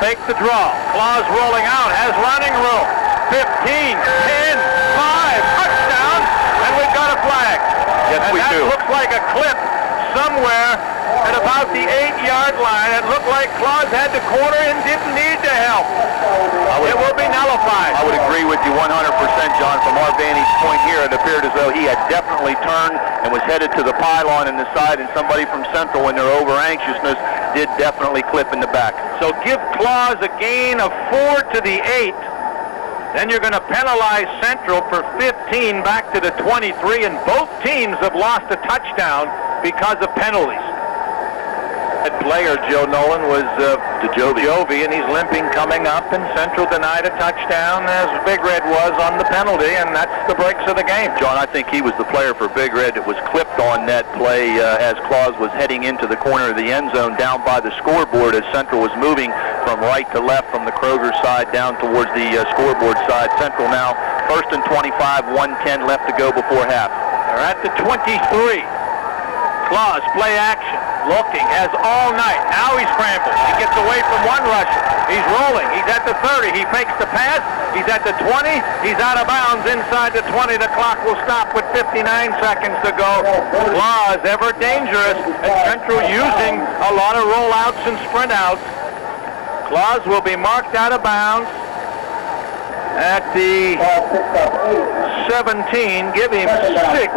Fake the draw. Claus rolling out, has running room. 15, 10, 5, touchdown, and we've got a flag. Yes, and we do. That looks like a clip somewhere at about the 8-yard line. It looked like Claus had the corner and didn't need the help. It will be nullified. I would agree with you 100%, John. From our vantage point here, it appeared as though he had definitely turned and was headed to the pylon in the side, and somebody from Central, in their over-anxiousness, did definitely clip in the back. So give Claus a gain of 4 to the 8. Then you're going to penalize Central for 15 back to the 23, and both teams have lost a touchdown because of penalties. That player, Joe Nolan, was DeJoby, and he's limping coming up, and Central denied a touchdown as Big Red was on the penalty, and that's the breaks of the game. John, I think he was the player for Big Red that was clipped on that play as Claus was heading into the corner of the end zone down by the scoreboard as Central was moving from right to left from the Kroger side down towards the scoreboard side. Central now 1st and 25, 1:10 left to go before half. They're at the 23. Claus, play action, looking, has all night. Now he scrambles. He gets away from one rusher. He's rolling. He's at the 30. He fakes the pass. He's at the 20. He's out of bounds inside the 20. The clock will stop with 59 seconds to go. Claus, ever dangerous, and Central using a lot of rollouts and sprint outs. Claus will be marked out of bounds at the 17, give him 6,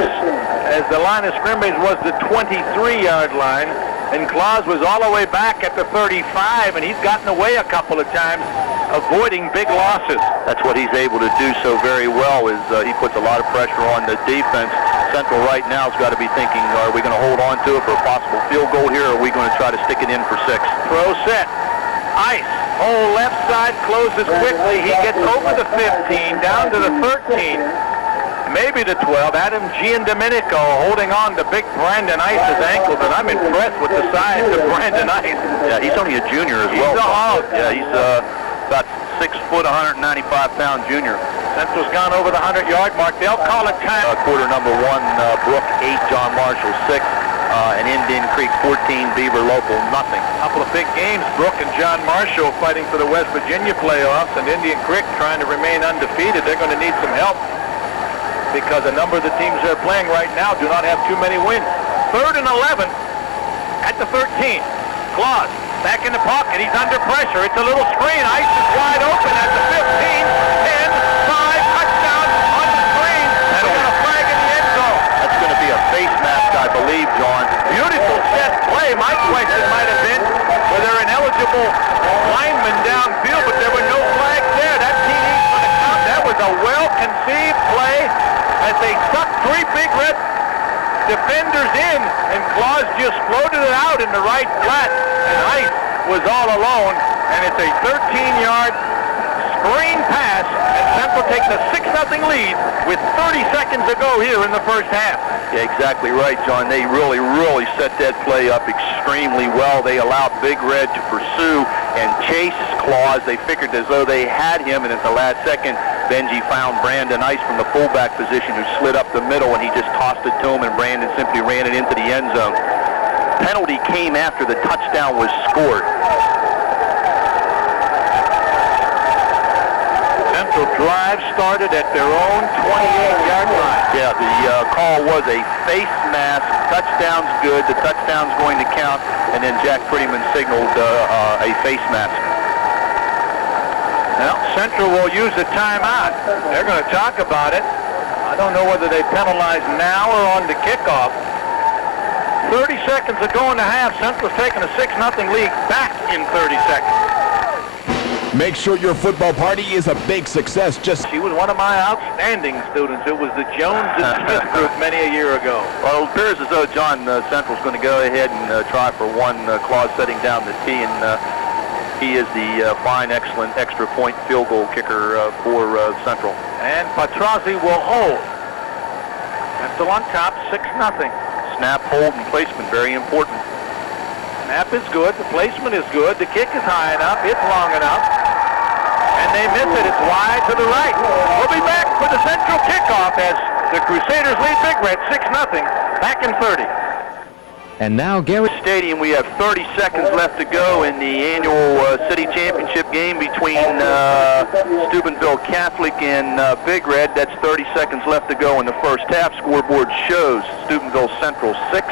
as the line of scrimmage was the 23-yard line, and Claus was all the way back at the 35, and he's gotten away a couple of times, avoiding big losses. That's what he's able to do so very well, is he puts a lot of pressure on the defense. Central right now has got to be thinking, are we going to hold on to it for a possible field goal here, or are we going to try to stick it in for 6? Throw set. Ice. Whole left side closes quickly. He gets over the 15, down to the 13, maybe the 12. Adam Giandomenico holding on to big Brandon Ice's ankles, and I'm impressed with the size of Brandon Ice. Yeah, he's only a junior as well. He's a hog. Yeah, he's about 6 foot, 195-pound junior. Central's gone over the 100-yard mark. They'll call it time. Quarter number 1, Brook 8, John Marshall 6, and Indian Creek 14, Beaver Local nothing. Couple of big games. Brook and John Marshall fighting for the West Virginia playoffs, and Indian Creek trying to remain undefeated. They're going to need some help because a number of the teams they're playing right now do not have too many wins. 3rd and 11 at the 13. Claus back in the pocket. He's under pressure. It's a little screen. Ice is wide open at the 15. 10, 5, touchdown on the screen. And we got a flag in the end zone. That's going to be a face mask, I believe, John. Beautiful set play. My question might have been, were there an eligible lineman downfield, but there were no flags there. That TD's for the count. That was a well-conceived play as they sucked 3 big red defenders in, and Claus just floated it out in the right flat, and Ice was all alone, and it's a 13-yard screen pass, and Central takes a 6-0 lead with 30 seconds to go here in the first half. Yeah, exactly right, John. They really set that play up extremely well. They allowed Big Red to pursue and chase Claus. They figured as though they had him, and at the last second, Benji found Brandon Ice from the fullback position, who slid up the middle, and he just tossed it to him, and Brandon simply ran it into the end zone. Penalty came after the touchdown was scored. Central drive started at their own 28-yard line. Yeah, the call was a face mask. Touchdown's good. The touchdown's going to count, and then Jack Prettyman signaled a face mask. Well, Central will use a timeout. They're going to talk about it. I don't know whether they penalize now or on the kickoff. 30 seconds to go in the half. Central's taking a 6-0 lead back in 30 seconds. Make sure your football party is a big success. She was one of my outstanding students. It was the Jones and Smith group many a year ago. Well, it appears as though, John, Central's going to go ahead and try for one. Claus setting down the tee, and he is the fine, excellent extra point field goal kicker for Central. And Patrazi will hold. Central on top, 6-0. Snap, hold, and placement, very important. Snap is good. The placement is good. The kick is high enough. It's long enough. And they miss it. It's wide to the right. We'll be back for the Central kickoff as the Crusaders lead Big Red 6-0. Back in 30. And now Gary Stadium, we have 30 seconds left to go in the annual city championship game between Steubenville Catholic and Big Red. That's 30 seconds left to go in the first half. Scoreboard shows Steubenville Central 6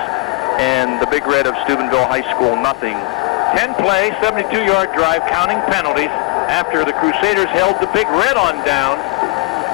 and the Big Red of Steubenville High School nothing. 10 play, 72-yard drive, counting penalties after the Crusaders held the Big Red on down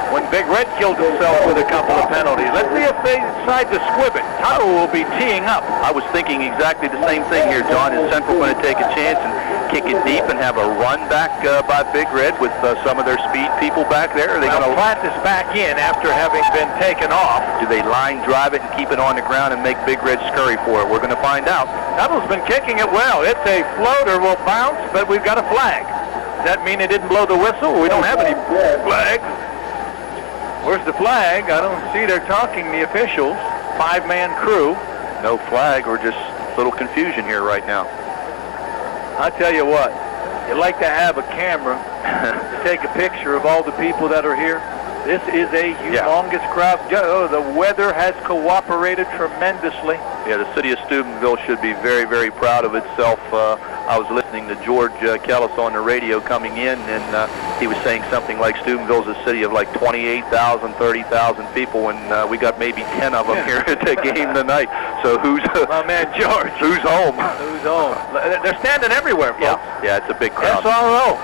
when Big Red killed himself with a couple of penalties. Let's see if they decide to squib it. Tuttle will be teeing up. I was thinking exactly the same thing here, John. Is Central going to take a chance and kick it deep and have a run back by Big Red with some of their speed people back there? Are they going to plant this back in after having been taken off? Do they line drive it and keep it on the ground and make Big Red scurry for it? We're going to find out. Tuttle's been kicking it well. It's a floater, will bounce, but we've got a flag. Does that mean they didn't blow the whistle? We don't have any flags. Where's the flag? I don't see they're talking the officials. 5-man crew. No flag, or just a little confusion here right now. I tell you what, you'd like to have a camera to take a picture of all the people that are here. This is a humongous crowd. The weather has cooperated tremendously. Yeah, the city of Steubenville should be very, very proud of itself. I was listening to George Kellis on the radio coming in, and he was saying something like Steubenville's a city of like 28,000, 30,000 people, and we got maybe 10 of them here at the game tonight. So who's my man George? Who's home? Who's home? They're standing everywhere, folks. Yeah, it's a big crowd. SRO.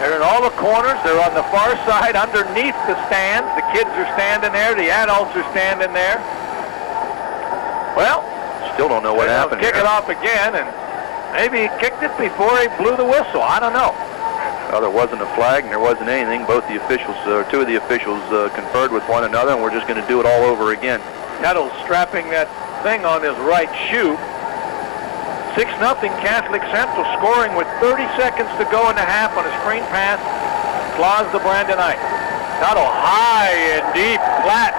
They're in all the corners. They're on the far side underneath the stands. The kids are standing there. The adults are standing there. Well, Still don't know what happened kick here. it off again, and maybe he kicked it before he blew the whistle. I don't know. Well, there wasn't a flag and there wasn't anything. Both the officials, two of the officials conferred with one another, and we're just going to do it all over again. Tuttle's strapping that thing on his right shoe. 6-0 Catholic Central, scoring with 30 seconds to go in the half on a screen pass. Claws to Brandonite. Tuttle high and deep, flat.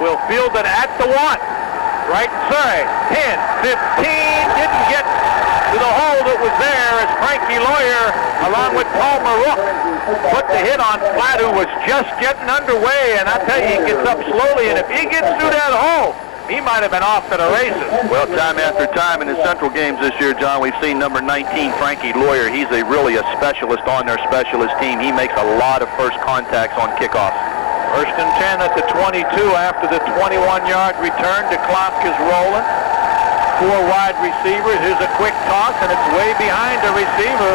Will field it at the 1. Right side, 10, 15, didn't get to the hole that was there as Frankie Lawyer, along with Paul Marook, put the hit on Platt, who was just getting underway, and I tell you, he gets up slowly, and if he gets through that hole, he might have been off to the races. Well, time after time in the Central games this year, John, we've seen number 19, Frankie Lawyer. He's really a specialist on their specialist team. He makes a lot of first contacts on kickoffs. First and 10 at the 22 after the 21-yard return. The clock is rolling. 4 wide receivers. Here's a quick toss, and it's way behind the receiver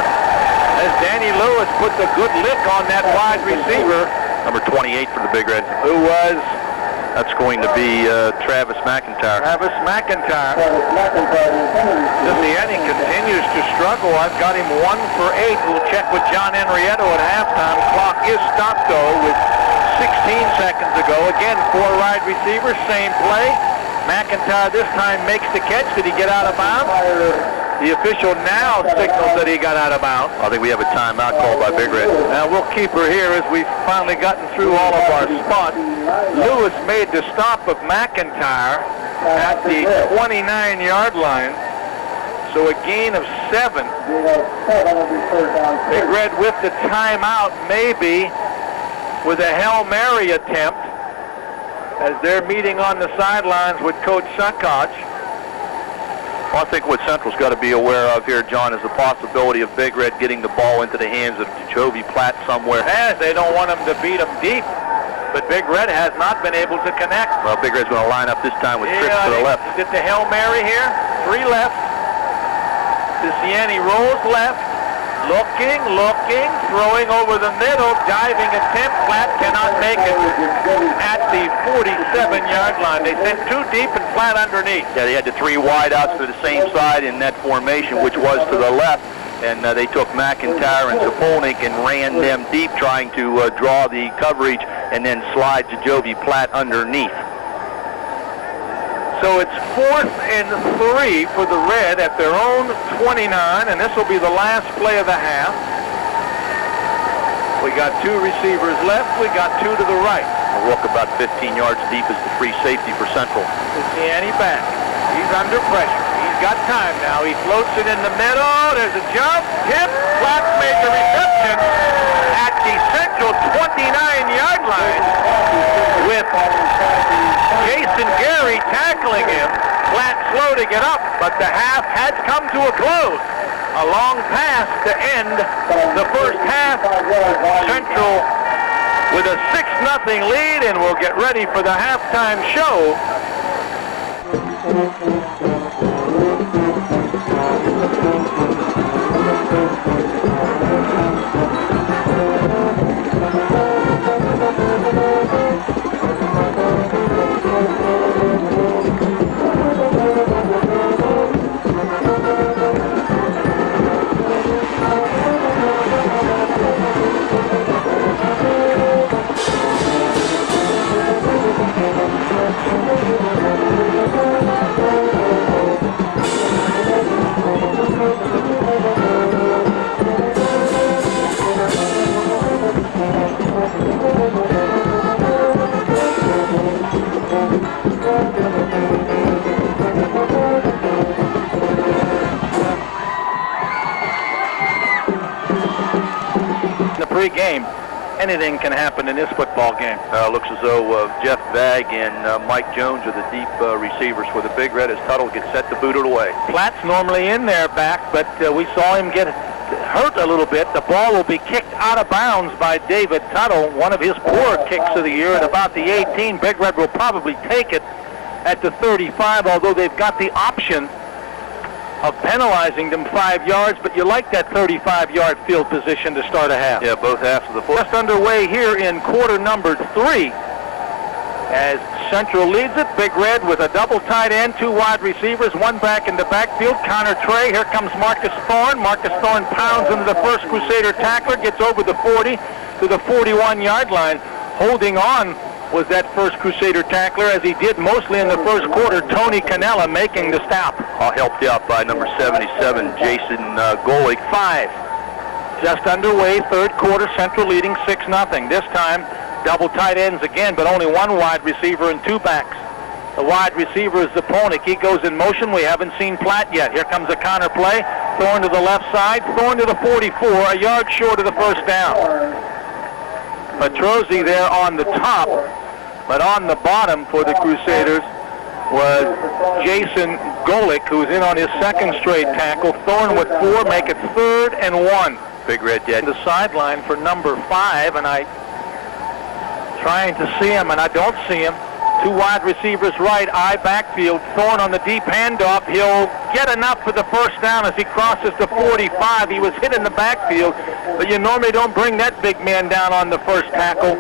as Danny Lewis puts a good lick on that wide receiver. Number 28 for the Big Red. Who was? That's going to be Travis McIntyre. Travis McIntyre. Cincinnati continues to struggle. I've got him 1 for 8. We'll check with John Henrietto at halftime. Clock is stopped, though, with 16 seconds to go. Again, 4 wide receivers, same play. McIntyre this time makes the catch. Did he get out of bounds? The official now signals that he got out of bounds. I think we have a timeout called by Big Red. Now we'll keep her here as we've finally gotten through all of our spots. Lewis made the stop of McIntyre at the 29-yard line. So a gain of 7. Big Red with the timeout, maybe with a Hail Mary attempt as they're meeting on the sidelines with Coach Suckoch. Well, I think what Central's got to be aware of here, John, is the possibility of Big Red getting the ball into the hands of Jovi Platt somewhere. As they don't want him to beat him deep, but Big Red has not been able to connect. Well, Big Red's going to line up this time with trips to the left. Did the Hail Mary here? 3 left. Cincinnati rolls left. Looking, throwing over the middle, diving attempt. Platt cannot make it at the 47-yard line. They sent 2 deep and Platt underneath. Yeah, they had the 3 wideouts to the same side in that formation, which was to the left. And they took McIntyre and Sapolnik and ran them deep, trying to draw the coverage and then slide to Jovi Platt underneath. So it's 4th and 3 for the Red at their own 29, and this will be the last play of the half. We got 2 receivers left. We got 2 to the right. Rook about 15 yards deep is the free safety for Central. Cincinnati back. He's under pressure. He's got time now. He floats it in the middle. There's a jump. Tip. Platt made the reception at the Central 29-yard line with Jason Gary tackling him. Platt slow to get up, but the half has come to a close. A long pass to end the first half. Central with a 6-0 lead, and we'll get ready for the halftime show. Game. Anything can happen in this football game. Looks as though Jeff Vag and Mike Jones are the deep receivers for the Big Red as Tuttle gets set to boot it away. Platt's normally in there back, but we saw him get hurt a little bit. The ball will be kicked out of bounds by David Tuttle, one of his poor kicks of the year at about the 18. Big Red will probably take it at the 35, although they've got the option of penalizing them 5 yards, but you like that 35-yard field position to start a half. Yeah, both halves of the foot. Just underway here in quarter number 3 as Central leads it. Big Red with a double tight end, 2 wide receivers, 1 back in the backfield. Counter tray. Here comes Marcus Thorne. Marcus Thorne pounds into the first Crusader tackler, gets over the 40 to the 41-yard line. Holding on was that first Crusader tackler, as he did mostly in the first quarter. Tony Cannella making the stop. Helped out by number 77, Jason Golick. 5. Just underway, third quarter, Central leading 6-0. This time, double tight ends again, but only 1 wide receiver and 2 backs. The wide receiver is Zaponic. He goes in motion. We haven't seen Platt yet. Here comes a counter play. Thorne to the left side. Thorne to the 44, a yard short of the first down. Petrozzi there on the top, but on the bottom for the Crusaders was Jason Golick, who's in on his second straight tackle. Thorne with 4, make it 3rd and 1. Big Red dead. The sideline for number 5, and I trying to see him, and I don't see him. 2 wide receivers right, eye backfield. Thorne on the deep handoff. He'll get enough for the first down as he crosses the 45. He was hit in the backfield, but you normally don't bring that big man down on the first tackle,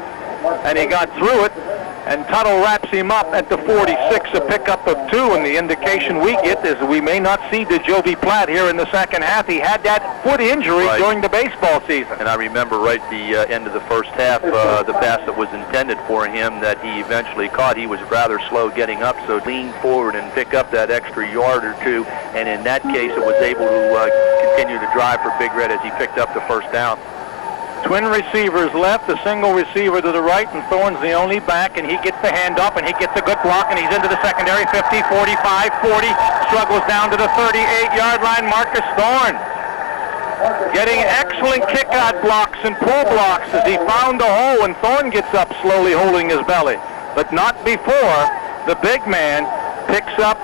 and he got through it. And Tuttle wraps him up at the 46, a pickup of 2, and the indication we get is we may not see DeJovi Platt here in the second half. He had that foot injury during the baseball season. And I remember right at the end of the first half, the pass that was intended for him that he eventually caught, he was rather slow getting up, so lean forward and pick up that extra yard or 2, and in that case it was able to continue to drive for Big Red as he picked up the first down. Twin receivers left, a single receiver to the right, and Thorne's the only back, and he gets the handoff, and he gets a good block, and he's into the secondary, 50, 45, 40, struggles down to the 38-yard line. Marcus Thorne getting excellent kick-out blocks and pull blocks as he found a hole, and Thorne gets up slowly holding his belly, but not before the big man picks up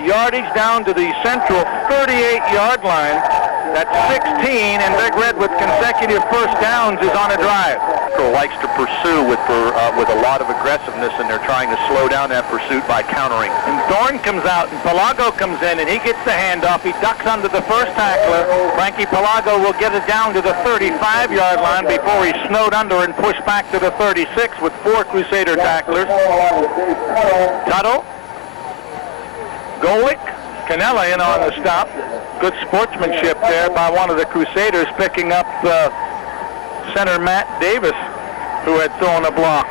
yardage down to the Central 38-yard line. That's 16, and Big Red with consecutive first downs is on a drive. Central likes to pursue with a lot of aggressiveness, and they're trying to slow down that pursuit by countering. And Thorne comes out, and Pelago comes in, and he gets the handoff. He ducks under the first tackler. Frankie Pelago will get it down to the 35-yard line before he's snowed under and pushed back to the 36 with 4 Crusader tacklers. Tuttle, Golick, Cannella in on the stop. Good sportsmanship there by one of the Crusaders, picking up center Matt Davis, who had thrown a block.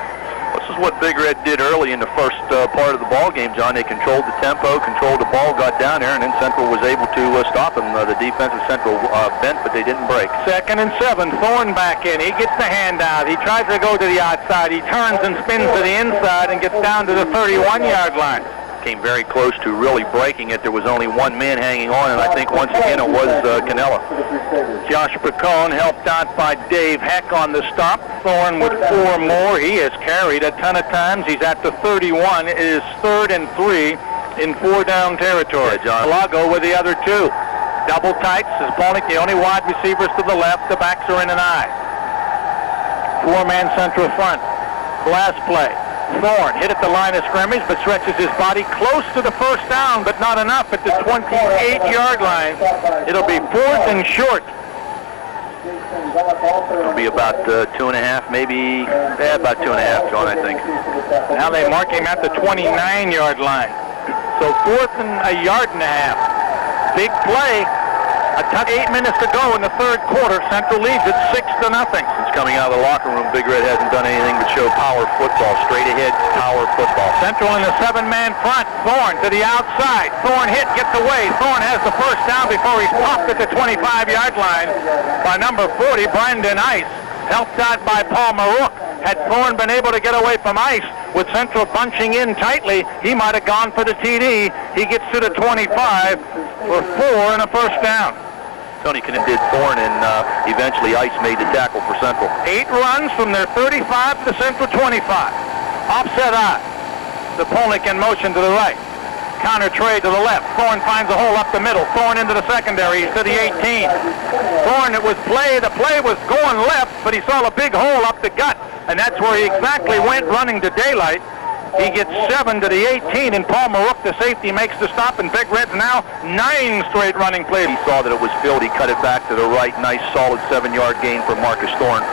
This is what Big Red did early in the first part of the ball game, John. They controlled the tempo, controlled the ball, got down there, and then Central was able to stop them. The defensive Central bent, but they didn't break. 2nd and 7, Thorne back in. He gets the handout. He tries to go to the outside. He turns and spins to the inside and gets down to the 31-yard line. Came very close to really breaking it. There was only 1 man hanging on, and I think once again it was Cannella. Josh Picone helped out by Dave Heck on the stop. Thorne with 4 more. He has carried a ton of times. He's at the 31. It is 3rd and 3 in 4-down territory. Yeah, John. Pelago with the other 2. Double tights. Zaponic, the only wide receivers to the left. The backs are in an eye. 4-man Central front. Blast play. Thorne hit at the line of scrimmage, but stretches his body close to the first down, but not enough at the 28-yard line. It'll be 4th and short. It'll be about 2.5, maybe, about 2.5, John, I think. Now they mark him at the 29-yard line. So 4th and a yard and a half. Big play. 8 minutes to go in the 3rd quarter. Central leads it 6-0. Since coming out of the locker room, Big Red hasn't done anything but show power football, straight ahead power football. Central in the 7-man front. Thorne to the outside. Thorne hit, gets away. Thorne has the first down before he's popped at the 25-yard line by number 40, Brandon Ice. Helped out by Paul Marook. Had Thorne been able to get away from Ice with Central bunching in tightly, he might have gone for the TD. He gets to the 25 for 4 and a first down. Tony Cannella did Thorne, and eventually Ice made the tackle for Central. 8 runs from their 35 to the Central 25. Offset eye. Zaponic in motion to the right. Counter trade to the left. Thorne finds a hole up the middle. Thorne into the secondary. He's to the 18. Thorne, it was play. The play was going left, but he saw a big hole up the gut, and that's where he exactly went, running to daylight. He gets 7 to the 18, and Paul Marook, the safety, makes the stop, and Big Red's now 9 straight running plays. He saw that it was filled. He cut it back to the right. Nice, solid 7-yard gain for Marcus Thorne.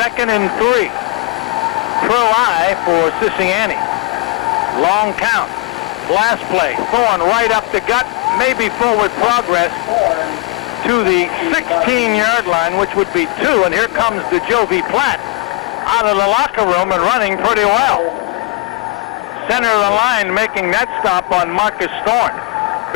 2nd and 3. Pro eye for Cincinnati. Long count. Blast play. Thorne right up the gut. Maybe forward progress to the 16-yard line, which would be 2. And here comes the Jovi Platt out of the locker room and running pretty well. Center of the line making that stop on Marcus Thorne.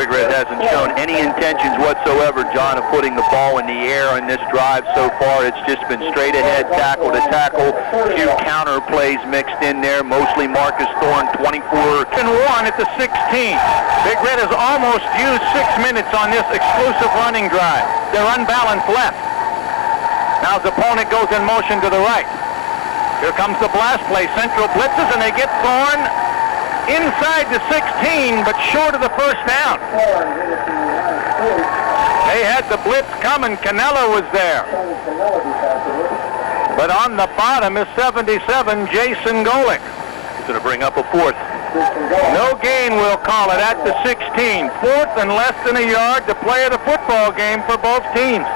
Big Red hasn't shown any intentions whatsoever, John, of putting the ball in the air on this drive so far. It's just been straight ahead, tackle to tackle, a few counter plays mixed in there, mostly Marcus Thorne, 24 and 1 at the 16. Big Red has almost used 6 minutes on this exclusive running drive. They're unbalanced left. Now his opponent goes in motion to the right. Here comes the blast play. Central blitzes, and they get Thorne inside the 16, but short of the first down. They had the blitz coming. Canella was there. But on the bottom is 77, Jason Golick. He's going to bring up a 4th. No gain, we'll call it, at the 16. 4th and less than a yard to play of the football game for both teams.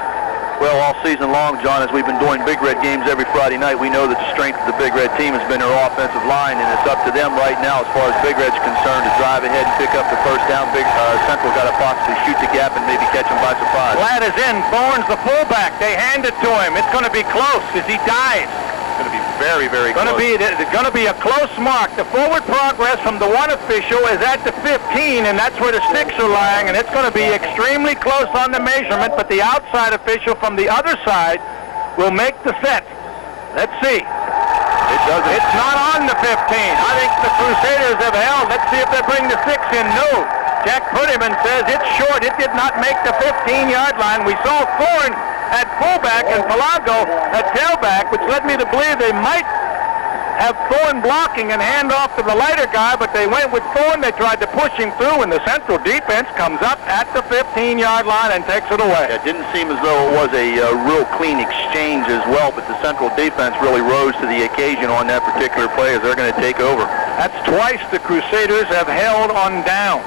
Well, all season long, John, as we've been doing Big Red games every Friday night, we know that the strength of the Big Red team has been their offensive line, and it's up to them right now, as far as Big Red's concerned, to drive ahead and pick up the first down. Central got to possibly shoot the gap and maybe catch him by surprise. Platt is in. Thorne's the fullback. They hand it to him. It's going to be close as he dives. It's going to be very, very close. It's going to be a close mark. The forward progress from the one official is at the 15, and that's where the sticks are lying, and it's going to be extremely close on the measurement, but the outside official from the other side will make the set. Let's see. It's not on the 15. I think the Crusaders have held. Let's see if they bring the 6 in. No. Jack Prettyman says it's short. It did not make the 15-yard line. We saw Thorne at fullback and Palago at tailback, which led me to believe they might have Thorne blocking and hand off to the lighter guy, but they went with Thorne. They tried to push him through, and the Central defense comes up at the 15-yard line and takes it away. It didn't seem as though it was a real clean exchange as well, but the Central defense really rose to the occasion on that particular play as they're going to take over. That's twice the Crusaders have held on down.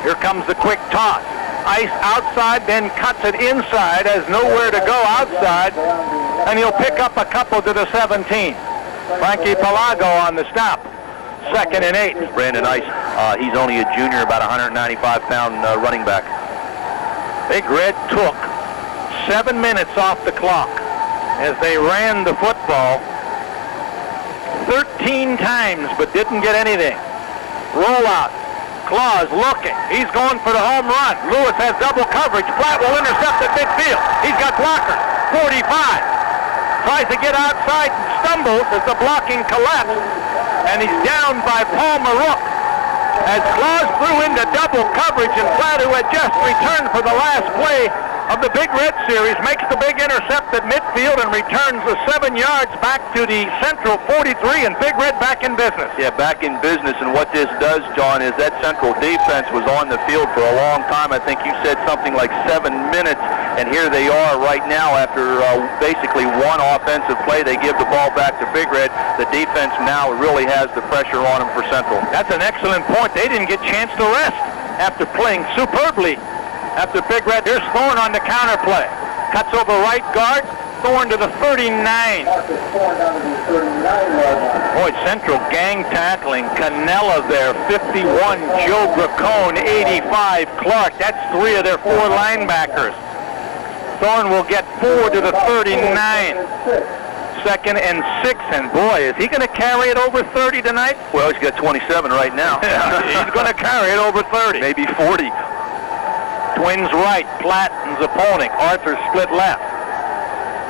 Here comes the quick toss. Ice outside, then cuts it inside, has nowhere to go outside, and he'll pick up a couple to the 17. Frankie Palago on the stop. 2nd and 8. Brandon Ice, he's only a junior, about 195-pound running back. Big Red took 7 minutes off the clock as they ran the football 13 times, but didn't get anything. Rollout. Claus looking. He's going for the home run. Lewis has double coverage. Platt will intercept at midfield. He's got blockers. 45. Tries to get outside and stumbles as the blocking collapses. And he's down by Paul Marook. As Claus threw into double coverage, and Platt, who had just returned for the last play of the Big Red series, makes the big intercept at midfield and returns the 7 yards back to the Central 43, and Big Red back in business. Yeah, back in business, and what this does, John, is that Central defense was on the field for a long time. I think you said something like 7 minutes, and here they are right now after basically one offensive play. They give the ball back to Big Red. The defense now really has the pressure on them for Central. That's an excellent point. They didn't get a chance to rest after playing superbly. After Big Red, here's Thorne on the counter play. Cuts over right guard. Thorne to the 39. Boy, Central gang tackling. Canella there, 51. Joe Gracone, 85. Clark, that's 3 of their 4 linebackers. Thorne will get 4 to the 39. 2nd and 6, and boy, is he going to carry it over 30 tonight? Well, he's got 27 right now. He's going to carry it over 30. Maybe 40. Twins right, Platt and Zaponik. Arthur split left.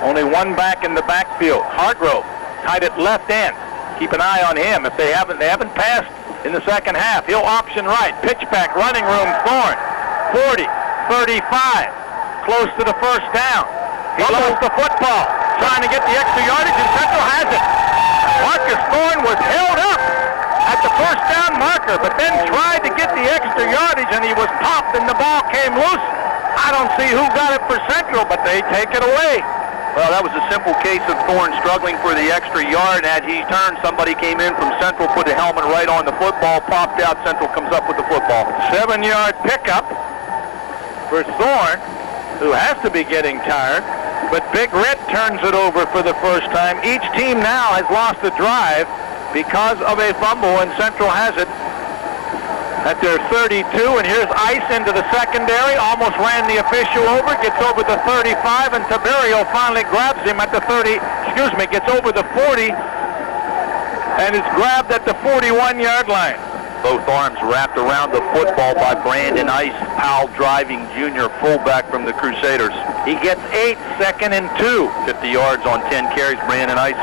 Only one back in the backfield. Hargrove tied it left end. Keep an eye on him. If they haven't passed in the second half. He'll option right. Pitch back, running room, Thorne. 40, 35. Close to the first down. He lost the football. Trying to get the extra yardage, and Central has it. Marcus Thorne was held up at the first down marker, but then tried to get the extra yardage, and he was popped, and the ball came loose. I don't see who got it for Central, but they take it away. Well, that was a simple case of Thorne struggling for the extra yard, and as he turned, somebody came in from Central, put the helmet right on the football, popped out. Central comes up with the football. 7-yard pickup for Thorne, who has to be getting tired, but Big Red turns it over for the first time. Each team now has lost a drive because of a fumble, and Central has it at their 32, and here's Ice into the secondary, almost ran the official over, gets over the 35, and Tiberio finally grabs him at the 30, gets over the 40, and is grabbed at the 41-yard line. Both arms wrapped around the football by Brandon Ice, Powell driving junior fullback from the Crusaders. He gets 8, 2nd and 2. 50 yards on 10 carries. Brandon Ice,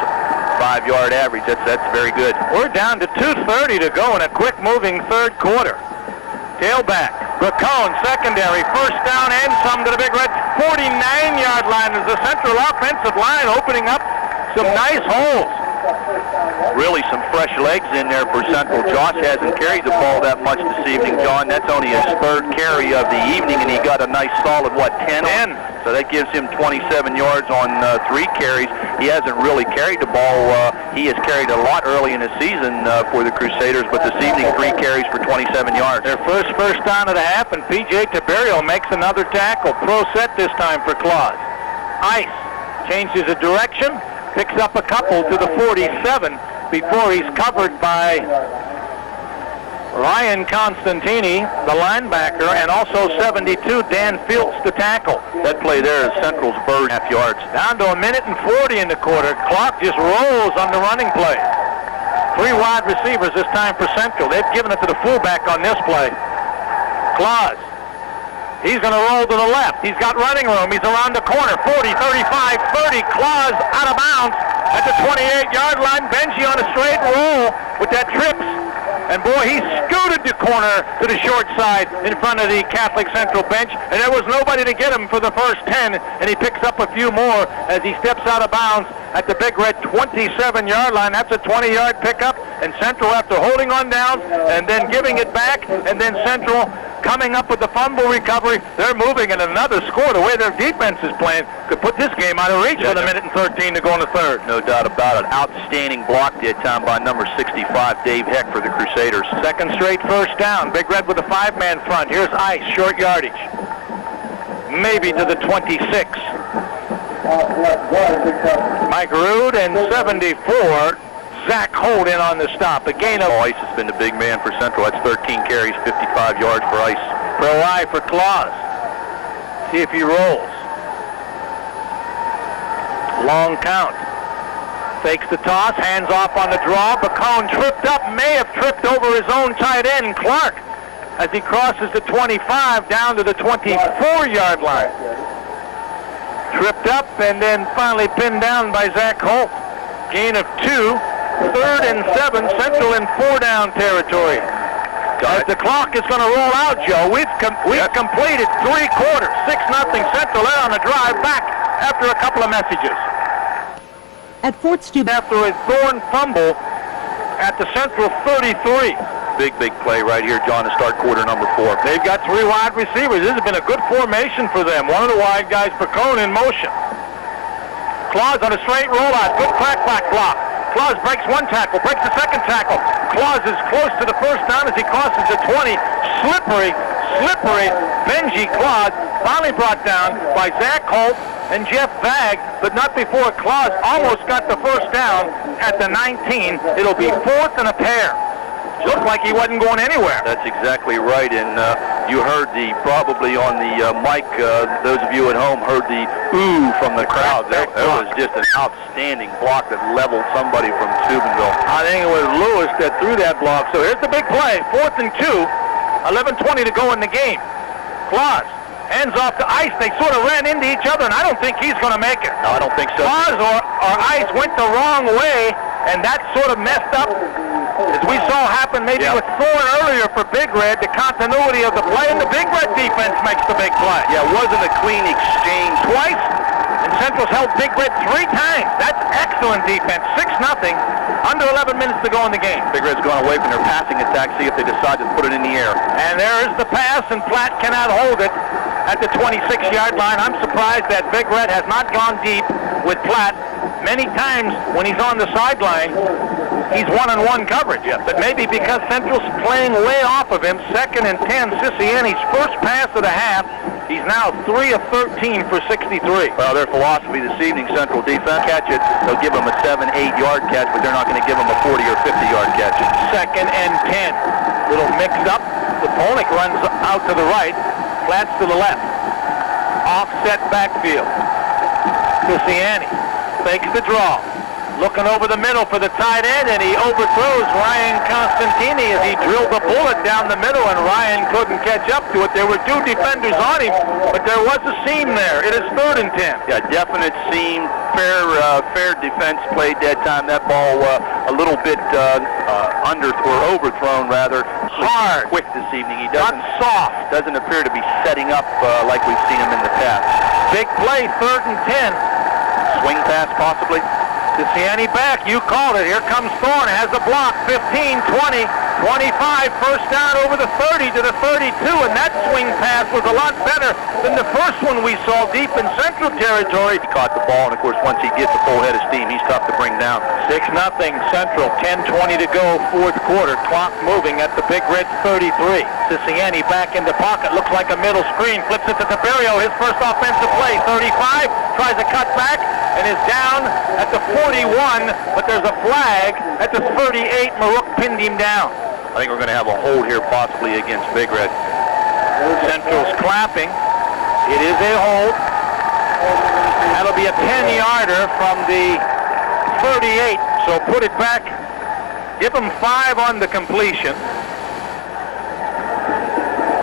5-yard average. That's very good. We're down to 2:30 to go in a quick-moving third quarter. Tailback, Bracone, secondary, first down and some to the Big Red 49-yard line. As the Central offensive line opening up some nice holes. Really some fresh legs in there for Central. Josh hasn't carried the ball that much this evening, John. That's only his 3rd carry of the evening, and he got a nice solid, 10? 10. So that gives him 27 yards on 3 carries. He hasn't really carried the ball. He has carried a lot early in the season for the Crusaders, but this evening 3 carries for 27 yards. Their first down of the half, and P.J. Tiberio makes another tackle. Pro set this time for Claus. Ice changes the direction, picks up a couple to the 47 before he's covered by Ryan Constantini, the linebacker, and also 72, Dan Fields, the tackle. That play there is Central's first half yards. Down to 1:40 in the quarter. Clock just rolls on the running play. 3 wide receivers this time for Central. They've given it to the fullback on this play. Claus. He's going to roll to the left. He's got running room. He's around the corner. 40, 35, 30. Claus out of bounds at the 28-yard line. Benji on a straight roll with that trips. And boy, he scooted the corner to the short side in front of the Catholic Central bench. And there was nobody to get him for the first 10. And he picks up a few more as he steps out of bounds at the Big Red 27-yard line. That's a 20-yard pickup. And Central, after holding on down and then giving it back, and then Central coming up with the fumble recovery, they're moving in another score. The way their defense is playing could put this game out of reach with 1:13 to go in the third. No doubt about it. Outstanding block that time by number 65, Dave Heck, for the Crusaders. Second straight first down. Big Red with a 5-man front. Here's Ice, short yardage. Maybe to the 26. Mike Rude and 74. Zach Holt in on the stop. A gain of... Ice has been the big man for Central. That's 13 carries, 55 yards for Ice. Pro eye for Claus. See if he rolls. Long count. Fakes the toss, hands off on the draw. Bacone tripped up, may have tripped over his own tight end, Clark, as he crosses the 25 down to the 24-yard line. Tripped up and then finally pinned down by Zach Holt. Gain of 2. 3rd and 7, Central in 4-down territory. As the clock is going to roll out, Joe, we've completed 3 quarters. 6-0 Central there on the drive back after a couple of messages. At Fort Steuben. After a Thorne fumble at the Central 33. Big play right here, John, to start quarter number 4. They've got 3 wide receivers. This has been a good formation for them. One of the wide guys, Bracone, in motion. Claus on a straight rollout. Good crackback block. Claus breaks 1 tackle, breaks the 2nd tackle. Claus is close to the first down as he crosses the 20. Slippery Benji Claus, finally brought down by Zach Holt and Jeff Vag, but not before Claus almost got the first down at the 19. It'll be 4th and a pair. Looked like he wasn't going anywhere. That's exactly right, and you heard probably on the mic, those of you at home heard the ooh from the crowd. That was just an outstanding block that leveled somebody from Steubenville. I think it was Lewis that threw that block. So here's the big play, 4th and 2, 11:20 to go in the game. Claus hands off to Ice. They sort of ran into each other, and I don't think he's going to make it. No, I don't think so. Claus or Ice went the wrong way, and that sort of messed up, as we saw happen maybe with Thorne earlier for Big Red, the continuity of the play, and the Big Red defense makes the big play. Yeah, it wasn't a clean exchange. Twice, and Central's held Big Red 3 times. That's excellent defense. 6-0, under 11 minutes to go in the game. Big Red's going away from their passing attack, see if they decide to put it in the air. And there is the pass, and Platt cannot hold it at the 26-yard line. I'm surprised that Big Red has not gone deep with Platt. Many times when he's on the sideline, he's one-on-one coverage. Yeah. But maybe because Central's playing way off of him, 2nd and 10, Cinciani's first pass of the half. He's now 3 of 13 for 63. Well, their philosophy this evening, Central defense, catch it. They'll give him a 7-8 yard catch, but they're not going to give him a 40 or 50 yard catch. 2nd and 10. Little mix-up. The Polnick runs out to the right. Platt's to the left. Offset backfield. Cinciani fakes the draw. Looking over the middle for the tight end, and he overthrows Ryan Constantini as he drilled the bullet down the middle, and Ryan couldn't catch up to it. There were 2 defenders on him, but there was a seam there. It is 3rd and 10. Yeah, definite seam, fair defense played that time. That ball a little bit overthrown rather. Hard. Quick this evening. He Not soft. doesn't appear to be setting up like we've seen him in the past. Big play, 3rd and 10. Swing pass possibly. Cinciani back, you called it. Here comes Thorne, has the block, 15, 20, 25, first down over the 30 to the 32, and that swing pass was a lot better than the first one we saw deep in Central territory. He caught the ball, and of course, once he gets a full head of steam, he's tough to bring down. 6-0 Central, 10:20 to go, 4th quarter, clock moving at the Big Red 33. Cinciani back in the pocket, looks like a middle screen, flips it to Tiberio, his first offensive play, 35, tries a cut back, and is down at the 41, but there's a flag at the 38. Marook pinned him down. I think we're going to have a hold here possibly against Big Red. Central's clapping. It is a hold. That'll be a 10-yarder from the 38, so put it back. Give them 5 on the completion.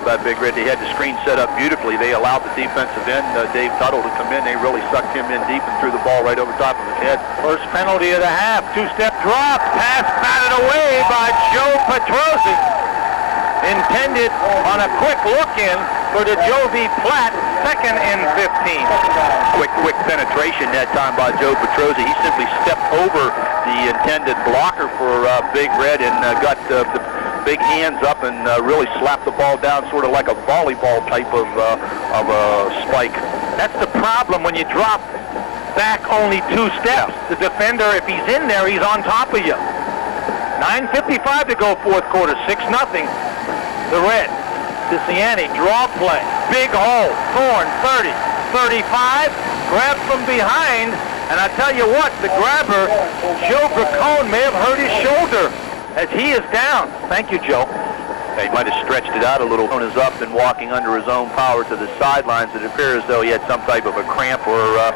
By Big Red, they had the screen set up beautifully. They allowed the defensive end, Dave Tuttle, to come in. They really sucked him in deep and threw the ball right over top of his head. First penalty of the half. 2-step drop. Pass batted away by Joe Petrosi. Intended on a quick look-in for the Jovi Platt, 2nd and 15. Quick penetration that time by Joe Petrosi. He simply stepped over the intended blocker for Big Red and got the big hands up and really slapped the ball down, sort of like a volleyball type of a spike. That's the problem when you drop back only 2 steps. The defender, if he's in there, he's on top of you. 9:55 to go, 4th quarter, 6-0. The Red. Cinciani, draw play. Big hole. Thorne, 30, 35, grab from behind, and I tell you what, the grabber, Joe Gracone, may have hurt his shoulder as he is down. Thank you, Joe. He might have stretched it out a little. Is up and walking under his own power to the sidelines. It appears as though he had some type of a cramp or, a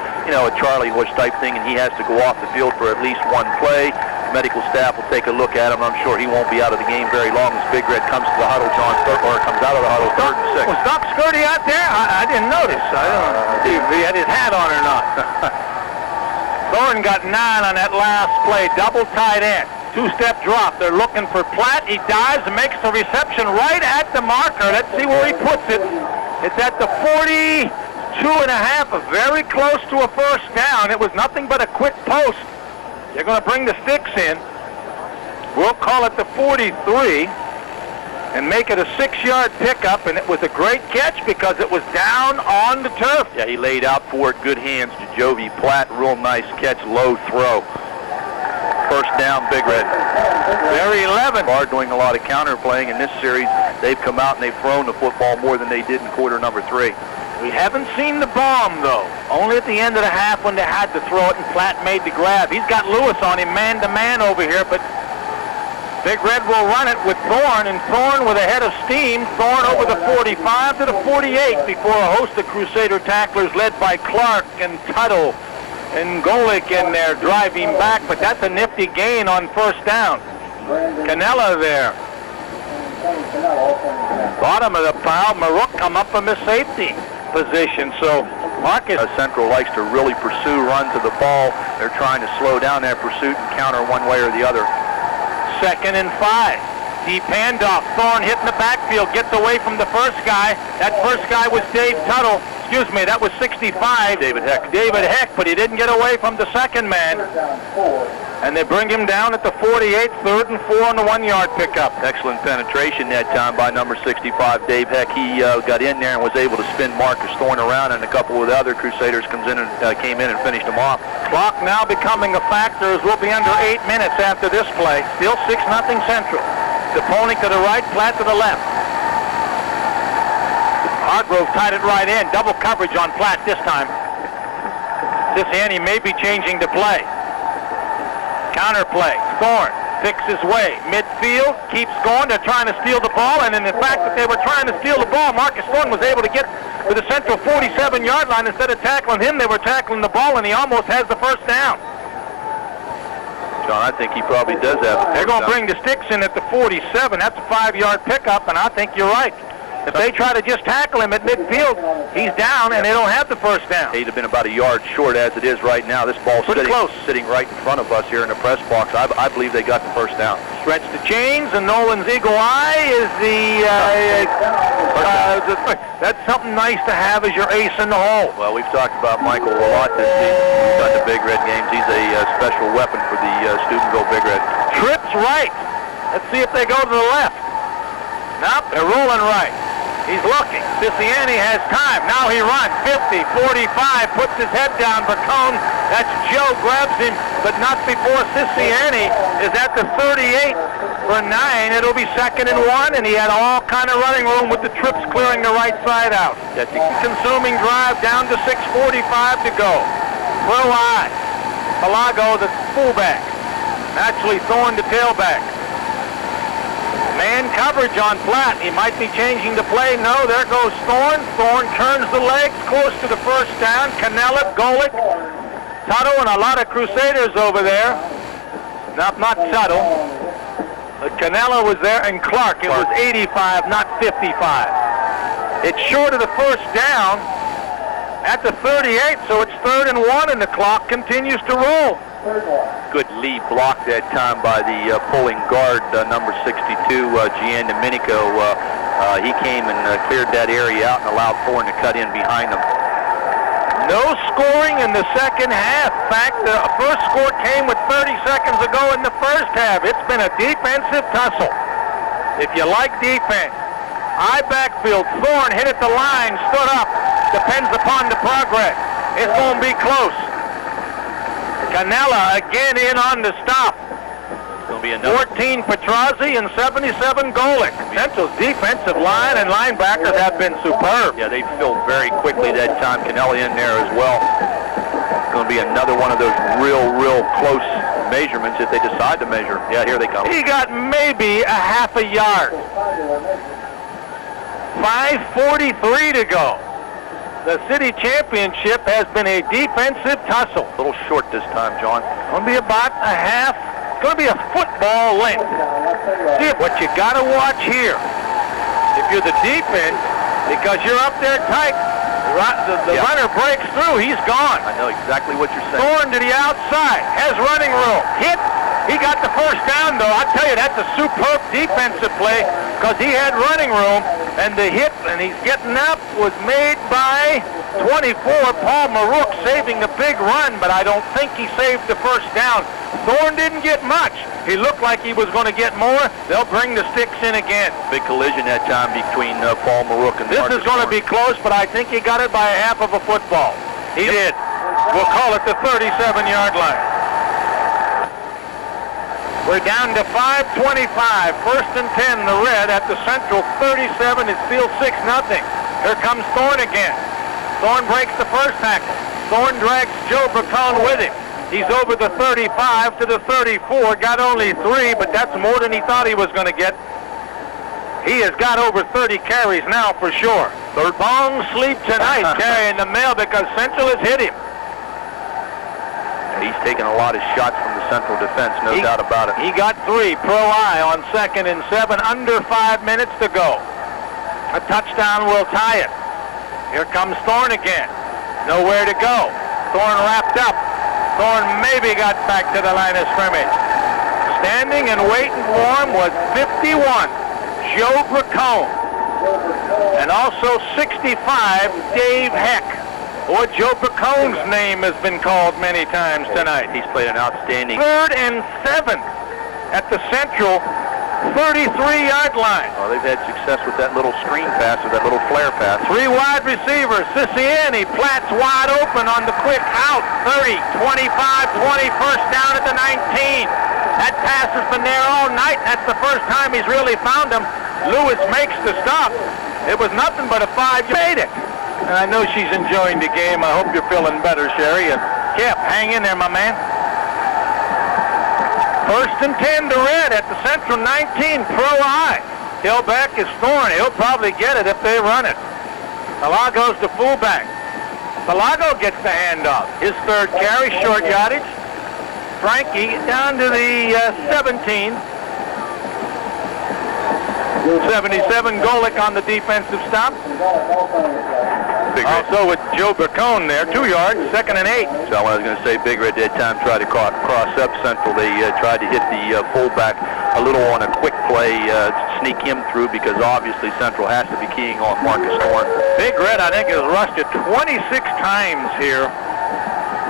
Charlie horse type thing, and he has to go off the field for at least 1 play. The medical staff will take a look at him. I'm sure he won't be out of the game very long as Big Red comes to the huddle. John Thurber comes out of the huddle, 3rd and 6. Was Doc Skirty out there? I didn't notice. I don't know if he had his hat on or not. Thorne got 9 on that last play. Double tight end. 2-step drop. They're looking for Platt. He dives and makes the reception right at the marker. Let's see where he puts it. It's at the 42.5, very close to a first down. It was nothing but a quick post. They're going to bring the sticks in. We'll call it the 43 and make it a 6-yard pickup, and it was a great catch because it was down on the turf. Yeah, he laid out for it. Good hands to Jovi Platt. Real nice catch, low throw. First down, Big Red. Very 11. Are doing a lot of counter playing in this series. They've come out and they've thrown the football more than they did in quarter number 3. We haven't seen the bomb, though. Only at the end of the half when they had to throw it and Platt made the grab. He's got Lewis on him man-to-man over here, but Big Red will run it with Thorne, and Thorne with a head of steam. Thorne over the 45 to the 48 before a host of Crusader tacklers led by Clark and Tuttle and Golick in there driving back, but that's a nifty gain on first down. Canella there. Bottom of the pile, Marook come up from the safety position, so Marcus. Central likes to really pursue, run to the ball. They're trying to slow down that pursuit and counter one way or the other. 2nd and 5. Deep handoff. Thorne hitting the backfield, gets away from the first guy. That first guy was Dave Tuttle. excuse me, that was 65. David Heck. David Heck, but he didn't get away from the second man. And they bring him down at the 48, 3rd and 4 on the 1-yard pickup. Excellent penetration that time by number 65, Dave Heck. He got in there and was able to spin Marcus Thorne around, and a couple of the other Crusaders came in and finished him off. Clock now becoming a factor as we'll be under 8 minutes after this play. Still 6-0 Central. DePony to the right, Platt to the left. Hargrove tied it right in. Double coverage on Platt this time. Cincinnati may be changing the play. Counterplay. Thorne picks his way. Midfield, keeps going. They're trying to steal the ball, and in the fact that they were trying to steal the ball, Marcus Thorne was able to get to the Central 47-yard line. Instead of tackling him, they were tackling the ball, and he almost has the first down. John, I think he probably does have. They're going to bring the sticks in at the 47. That's a 5-yard pickup, and I think you're right. If they try to just tackle him at midfield, he's down, and they don't have the first down. He'd have been about a yard short as it is right now. This ball's sitting right in front of us here in the press box. I believe they got the first down. Stretch the chains, and Nolan's eagle eye is that's something nice to have as your ace in the hole. Well, we've talked about Michael a lot this season. He's done the Big Red games. He's a special weapon for the Steubenville Big Red. Trips right. Let's see if they go to the left. Nope, they're rolling right. He's looking. Cincinnati has time. Now he runs. 50, 45, puts his head down. Bacone, that's Joe, grabs him, but not before Cincinnati is at the 38 for 9. It'll be 2nd and 1, and he had all kind of running room with the trips clearing the right side out. That's a consuming drive down to 6:45 to go. Pro I. Palago, the fullback. Actually, Thorne, the tailback. Man coverage on Platt. He might be changing the play. No, there goes Thorne. Thorne turns the legs close to the first down. Canella, Golick, Tuttle, and a lot of Crusaders over there. Not Tuttle. But Canella was there, and Clark. It was 85, not 55. It's short of the first down at the 38, so it's 3rd and 1, and the clock continues to roll. Good lead block that time by the pulling guard, number 62, Gian Domenico. He came and cleared that area out and allowed Thorne to cut in behind him. No scoring in the second half. In fact, the first score came with 30 seconds ago in the first half. It's been a defensive tussle. If you like defense, high backfield, Thorne hit at the line, stood up. Depends upon the progress. It's going to be close. Canella again in on the stop. It'll be another 14 Petrozzi and 77 Golick. Central's defensive line and linebackers have been superb. Yeah, they filled very quickly that time. Canella in there as well. It's going to be another one of those real close measurements if they decide to measure. Yeah, here they come. He got maybe a half a yard. 5:43 to go. The city championship has been a defensive tussle. A little short this time, John. Going to be about a half. It's going to be a football length. See, what you got to watch here, if you're the defense, because you're up there tight, the runner breaks through, he's gone. I know exactly what you're saying. Thorne to the outside, has running room. Hit. He got the first down, though. I tell you, that's a superb defensive play because he had running room, and the hit, and he's getting up, was made by 24, Paul Marook, saving a big run, but I don't think he saved the first down. Thorne didn't get much. He looked like he was going to get more. They'll bring the sticks in again. Big collision that time between Paul Marook and This is going to be close, but I think he got it by a half of a football. He did. We'll call it the 37-yard line. We're down to 5:25. 1st and 10, the Red at the Central 37. It's still 6-0. Here comes Thorne again. Thorne breaks the first tackle. Thorne drags Joe Bacone with him. He's over the 35 to the 34. Got only 3, but that's more than he thought he was going to get. He has got over 30 carries now for sure. Long sleep tonight carrying the mail because Central has hit him. He's taken a lot of shots from the Central defense, no doubt about it. He got 3, Pro I on 2nd and 7, under 5 minutes to go. A touchdown will tie it. Here comes Thorne again. Nowhere to go. Thorne wrapped up. Thorne maybe got back to the line of scrimmage. Standing and waiting for him was 51, Joe Bacone. And also 65, Dave Heck. Or Joe Bacone's name has been called many times tonight. He's played an outstanding. 3rd and 7 at the Central 33-yard line. Well, they've had success with that little screen pass or that little flare pass. 3 wide receivers. Siciliani, Platt's wide open on the quick out. 30, 25, 20, first down at the 19. That pass has been there all night. That's the first time he's really found him. Lewis makes the stop. It was nothing but a 5. You made it. And I know she's enjoying the game. I hope you're feeling better, Sherry. And Kip, hang in there, my man. 1st and 10 to Red at the Central 19, pro I. Tailback is Thorne. He'll probably get it if they run it. Pelago's the fullback. Pelago gets the handoff. His 3rd carry, short yardage. Frankie down to the 17. 77, Golick on the defensive stop. Also with Joe Bacone there, 2 yards, 2nd and 8. So I was going to say, Big Red that time tried to cross up Central. They tried to hit the fullback a little on a quick play, sneak him through, because obviously Central has to be keying on Marcus Thorne. Big Red, I think, has rushed it 26 times here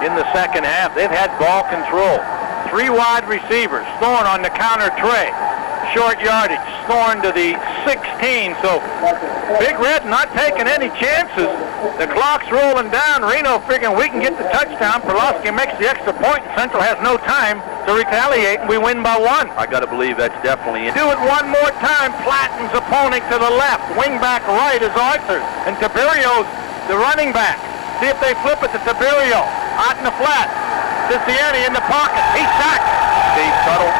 in the second half. They've had ball control. 3 wide receivers. Thorne on the counter tray. Short yardage. Thorne to the 16. So Big Red not taking any chances. The clock's rolling down. Reno figuring we can get the touchdown. Perlowski makes the extra point. Central has no time to retaliate, and we win by 1. I got to believe that's definitely Do it one more time. Platten's opponent to the left. Wing back right is Arthur. And Tiberio's the running back. See if they flip it to Tiberio. Out in the flat. Siciliani in the pocket. He's sacked. Steve Tuttle,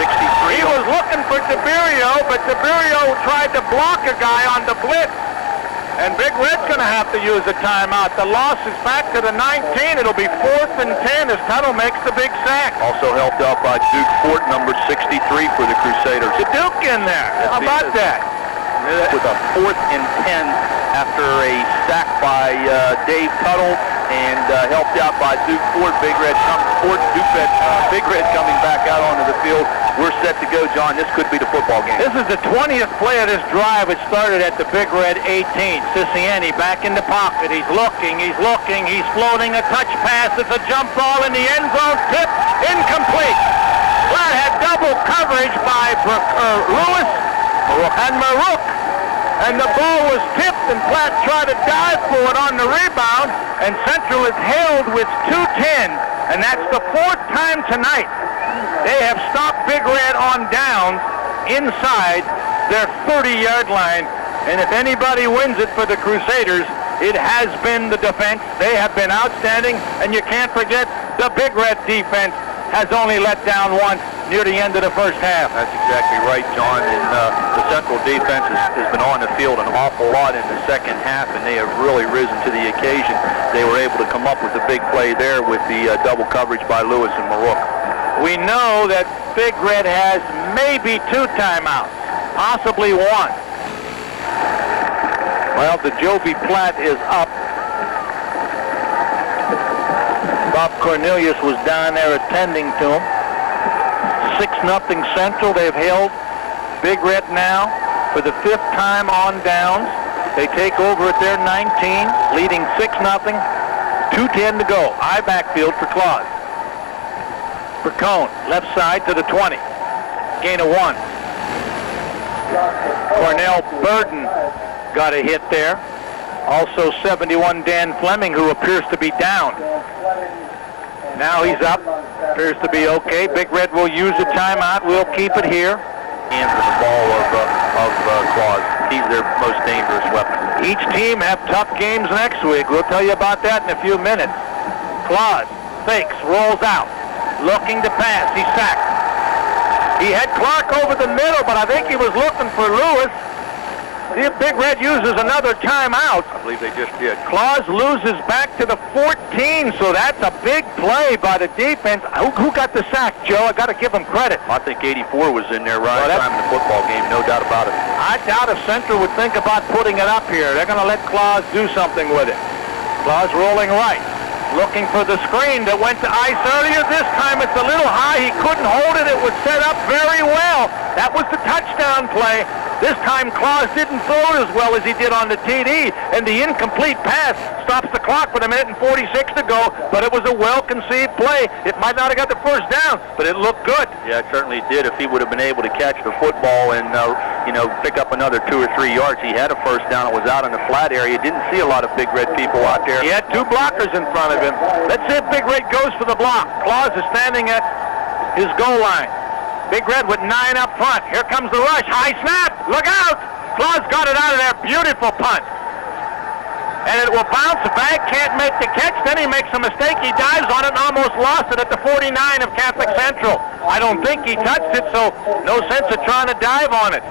63. He was looking for Tiberio, but Tiberio tried to block a guy on the blitz. And Big Red's going to have to use a timeout. The loss is back to the 19. It'll be 4th and 10 as Tuttle makes the big sack. Also helped out by Duke Fort, number 63 for the Crusaders. The Duke in there. How about that? With a 4th and 10 after a sack by Dave Tuttle, and helped out by Duke Fort. Big Red Big Red coming back out onto the field. We're set to go, John. This could be the football game. This is the 20th play of this drive. It started at the Big Red 18. Siciliani back in the pocket. He's looking. He's floating a touch pass. It's a jump ball in the end zone. Tip incomplete. Platt had double coverage by Lewis and Marouk. And the ball was tipped, and Platt tried to dive for it on the rebound, and Central is held with 2:10, and that's the 4th time tonight they have stopped Big Red on downs inside their 30-yard line. And if anybody wins it for the Crusaders, it has been the defense. They have been outstanding, and you can't forget the Big Red defense has only let down once near the end of the first half. That's exactly right, John. And the Central defense has been on the field an awful lot in the second half, and they have really risen to the occasion. They were able to come up with a big play there with the double coverage by Lewis and Marouk. We know that Big Red has maybe 2 timeouts, possibly 1. Well, the Joby Platt is up. Bob Cornelius was down there attending to him. 6-0 Central. They've held Big Red now for the 5th time on downs. They take over at their 19, leading 6-0. 2:10 to go. I backfield for Claus. Bacone, left side to the 20. Gain of 1. Cornell Burden got a hit there. Also 71 Dan Fleming, who appears to be down. Now he's up. Appears to be okay. Big Red will use a timeout. We'll keep it here. Hands of the ball of Claus. He's their most dangerous weapon. Each team have tough games next week. We'll tell you about that in a few minutes. Claus fakes, rolls out, looking to pass. He's sacked. He had Clark over the middle, but I think he was looking for Lewis. See if Big Red uses another timeout. I believe they just did. Claus loses back to the 14, so that's a big play by the defense. Who got the sack, Joe? I got to give him credit. I think 84 was in there right time in the football game, no doubt about it. I doubt if Central would think about putting it up here. They're going to let Claus do something with it. Claus rolling right. Looking for the screen that went to ice earlier. This time it's a little high. He couldn't hold it. It was set up very well. That was the touchdown play. This time Claus didn't throw it as well as he did on the TD, and the incomplete pass stops the clock with 1:46 to go, but it was a well-conceived play. It might not have got the first down, but it looked good. Yeah, it certainly did. If he would have been able to catch the football and, pick up another 2 or 3 yards, he had a first down. It was out in the flat area. Didn't see a lot of Big Red people out there. He had 2 blockers in front of him. Let's see if Big Red goes for the block. Claus is standing at his goal line. Big Red with 9 up front. Here comes the rush. High snap. Look out. Claus got it out of there. Beautiful punt. And it will bounce. The bag can't make the catch. Then he makes a mistake. He dives on it and almost lost it at the 49 of Catholic Central. I don't think he touched it, so no sense of trying to dive on it.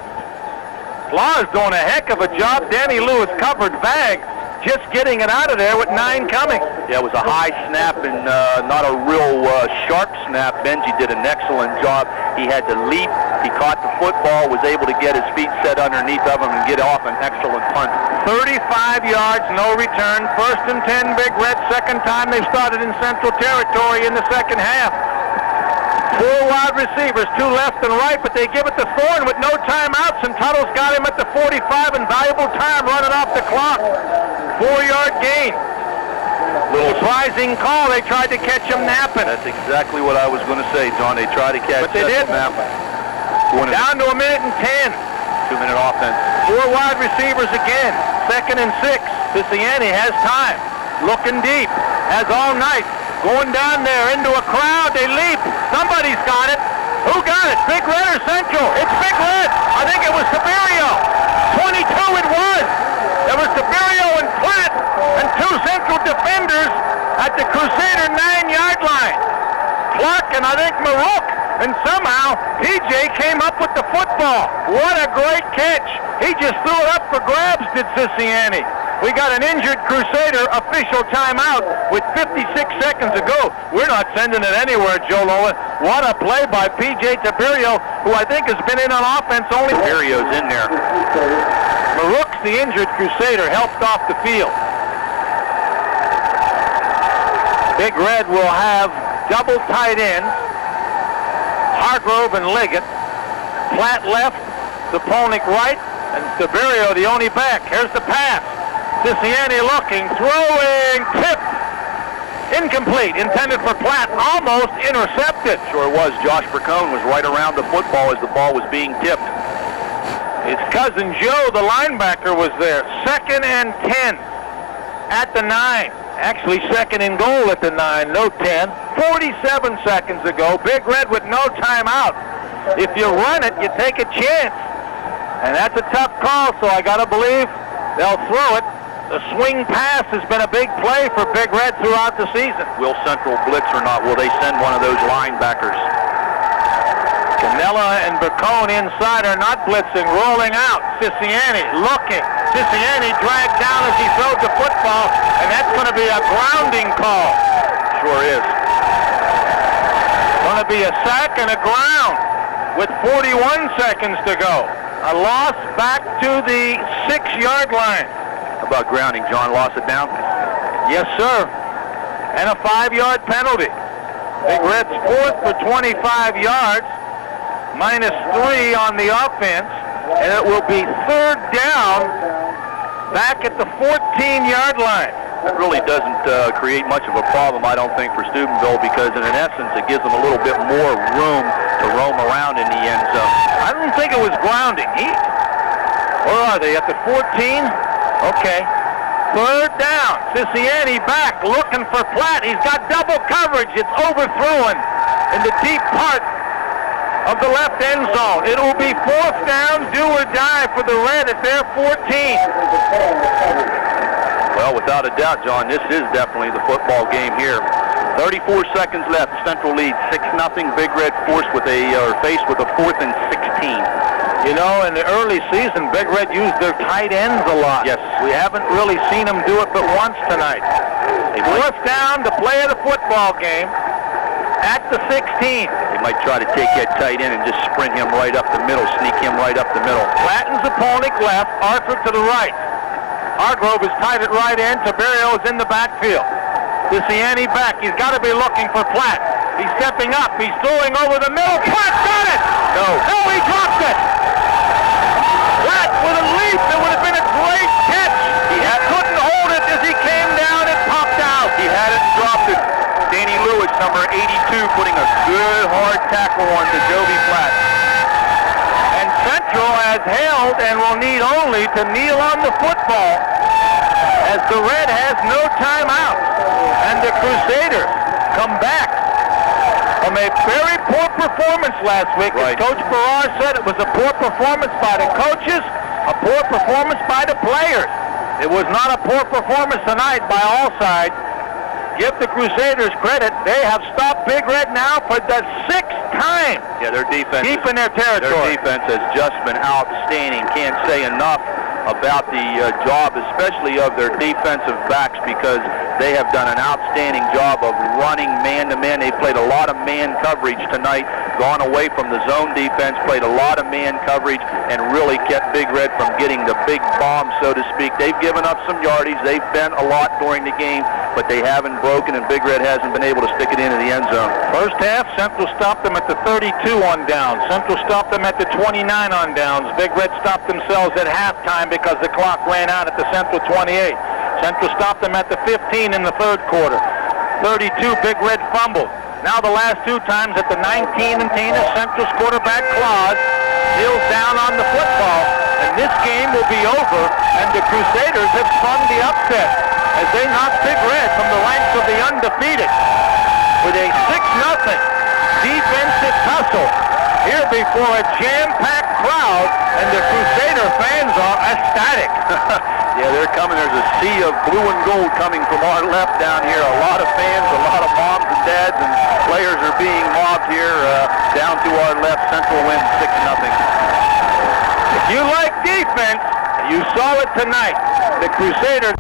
Claus doing a heck of a job. Danny Lewis covered bag, just getting it out of there with 9 coming. Yeah, it was a high snap and not a real sharp snap. Benji did an excellent job. He had to leap. He caught the football, was able to get his feet set underneath of him and get off an excellent punt. 35 yards, no return. 1st and 10, Big Red. Second time they've started in Central Territory in the second half. 4 wide receivers, 2 left and right, but they give it to Thorne with no timeouts, and Tuttle's got him at the 45 and valuable time running off the clock. 4-yard gain. Little surprising call. They tried to catch him napping. That's exactly what I was going to say, John. They tried to catch but they didn't. napping. Down to 1:10. 2-minute offense. 4 wide receivers again. 2nd and 6. Cincinnati has time. Looking deep. Has all night. Going down there into a crowd. They leap. Somebody's got it. Who got it? Big Red or Central? It's Big Red. I think it was Tiberio. 22 it was. There was Tiberio and Platt and 2 Central defenders at the Crusader 9-yard line. Clark and I think Marook. And somehow PJ came up with the football. What a great catch. He just threw it up for grabs, did Cincinnati. We got an injured Crusader official timeout with 56 seconds to go. We're not sending it anywhere, Joe Lola. What a play by P.J. Tiberio, who I think has been in on offense only. Tiberio's in there. Marook's the injured Crusader, helped off the field. Big Red will have double tight ends, Hargrove and Liggett. Platt left, Saponic right, and Tiberio the only back. Here's the pass. Cincinnati looking, throwing, tipped, incomplete, intended for Platt, almost intercepted. Sure was. Josh Bracone was right around the football as the ball was being tipped. His cousin Joe, the linebacker, was there. 2nd and 10 at the 9. Actually, 2nd and goal at the 9, no 10. 47 seconds ago, Big Red with no timeout. If you run it, you take a chance. And that's a tough call, so I got to believe they'll throw it. The swing pass has been a big play for Big Red throughout the season. Will Central blitz or not? Will they send one of those linebackers? Canella and Bacone inside are not blitzing, rolling out. Cincinnati looking. Cincinnati dragged down as he throws the football, and that's going to be a grounding call. Sure is. Going to be a sack and a ground with 41 seconds to go. A loss back to the 6-yard line. How about grounding? John lost it down? Yes, sir. And a 5-yard penalty. Big Red's 4th for 25 yards, -3 on the offense, and it will be 3rd down back at the 14-yard line. That really doesn't create much of a problem, I don't think, for Steubenville, because in essence it gives them a little bit more room to roam around in the end zone. I don't think it was grounding. Where are they? At the 14? Okay. 3rd down. Cincinnati back, looking for Platt. He's got double coverage. It's overthrown in the deep part of the left end zone. It will be 4th down, do or die for the Red at their 14. Well, without a doubt, John, this is definitely the football game here. 34 seconds left. Central lead 6-0. Big Red faced with a 4th and 16. You know, in the early season, Big Red used their tight ends a lot. Yes. We haven't really seen them do it but once tonight. 4th down, the play of the football game at the 16. They might try to take that tight end and just sprint him right up the middle, sneak him right up the middle. Platt and Zapolnik left, Arthur to the right. Hargrove is tight at right end. Tiberio is in the backfield. Cincinnati back. He's got to be looking for Platt. He's stepping up. He's throwing over the middle. Platt got it! No, he dropped it! Platt with a leap. It would have been a great catch. He couldn't hold it as he came down and popped out. he had it and dropped it. Danny Lewis, number 82, putting a good hard tackle on to Joby Platt. And Central has held and will need only to kneel on the football as the Red has no timeout. And the Crusaders come back from a very poor performance last week. Right. As Coach Barrar said, it was a poor performance by the coaches, a poor performance by the players. It was not a poor performance tonight by all sides. Give the Crusaders credit. They have stopped Big Red now for the 6th time. Yeah, their defense, Deep in their territory. Their defense has just been outstanding. Can't say enough about the job, especially of their defensive backs, because they have done an outstanding job of running man-to-man. They played a lot of man coverage tonight, gone away from the zone defense, played a lot of man coverage, and really kept Big Red from getting the big bomb, so to speak. They've given up some yardage. They've bent a lot during the game, but they haven't broken, and Big Red hasn't been able to stick it into the end zone. First half, Central stopped them at the 32 on downs. Central stopped them at the 29 on downs. Big Red stopped themselves at halftime because the clock ran out at the Central 28. Central stopped them at the 15 in the third quarter. 32, Big Red fumbled. Now the last 2 times at the 19 and 10, Central's quarterback Claus kneels down on the football, and this game will be over, and the Crusaders have sprung the upset as they knock Big Red from the ranks of the undefeated with a 6-0 defensive tussle here before a jam-packed crowd, and the Crusader fans are ecstatic. Yeah, they're coming. There's a sea of blue and gold coming from our left down here. A lot of fans, a lot of moms and dads, and players are being mobbed here down to our left. Central wins 6-0. If you like defense, you saw it tonight. The Crusaders...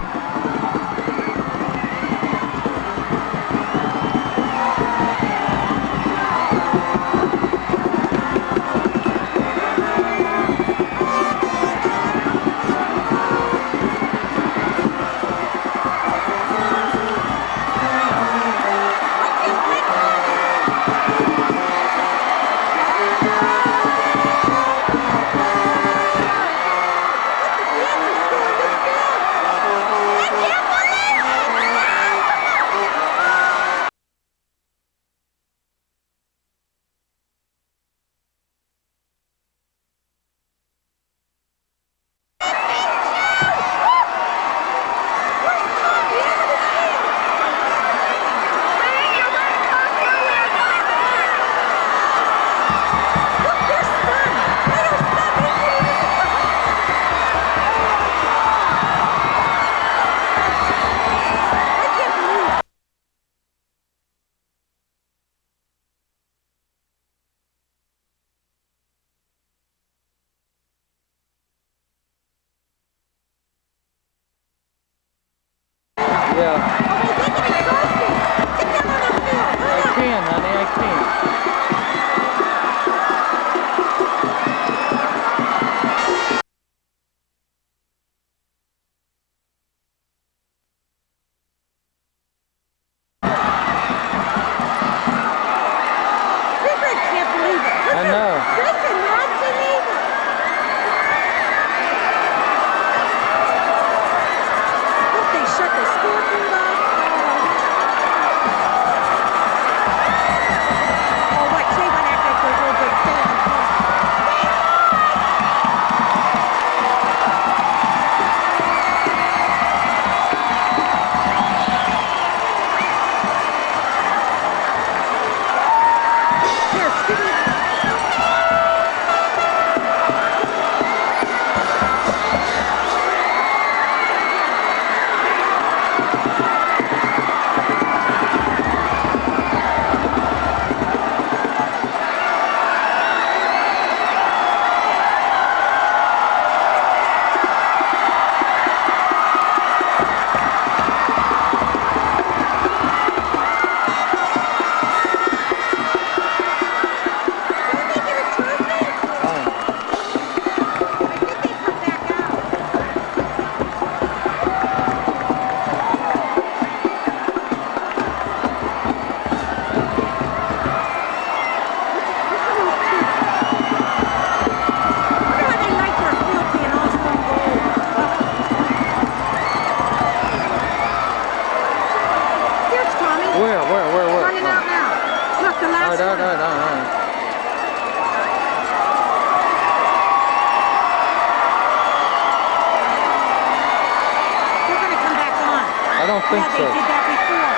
think Yeah, so. they did that before.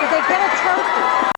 Did they get a trophy?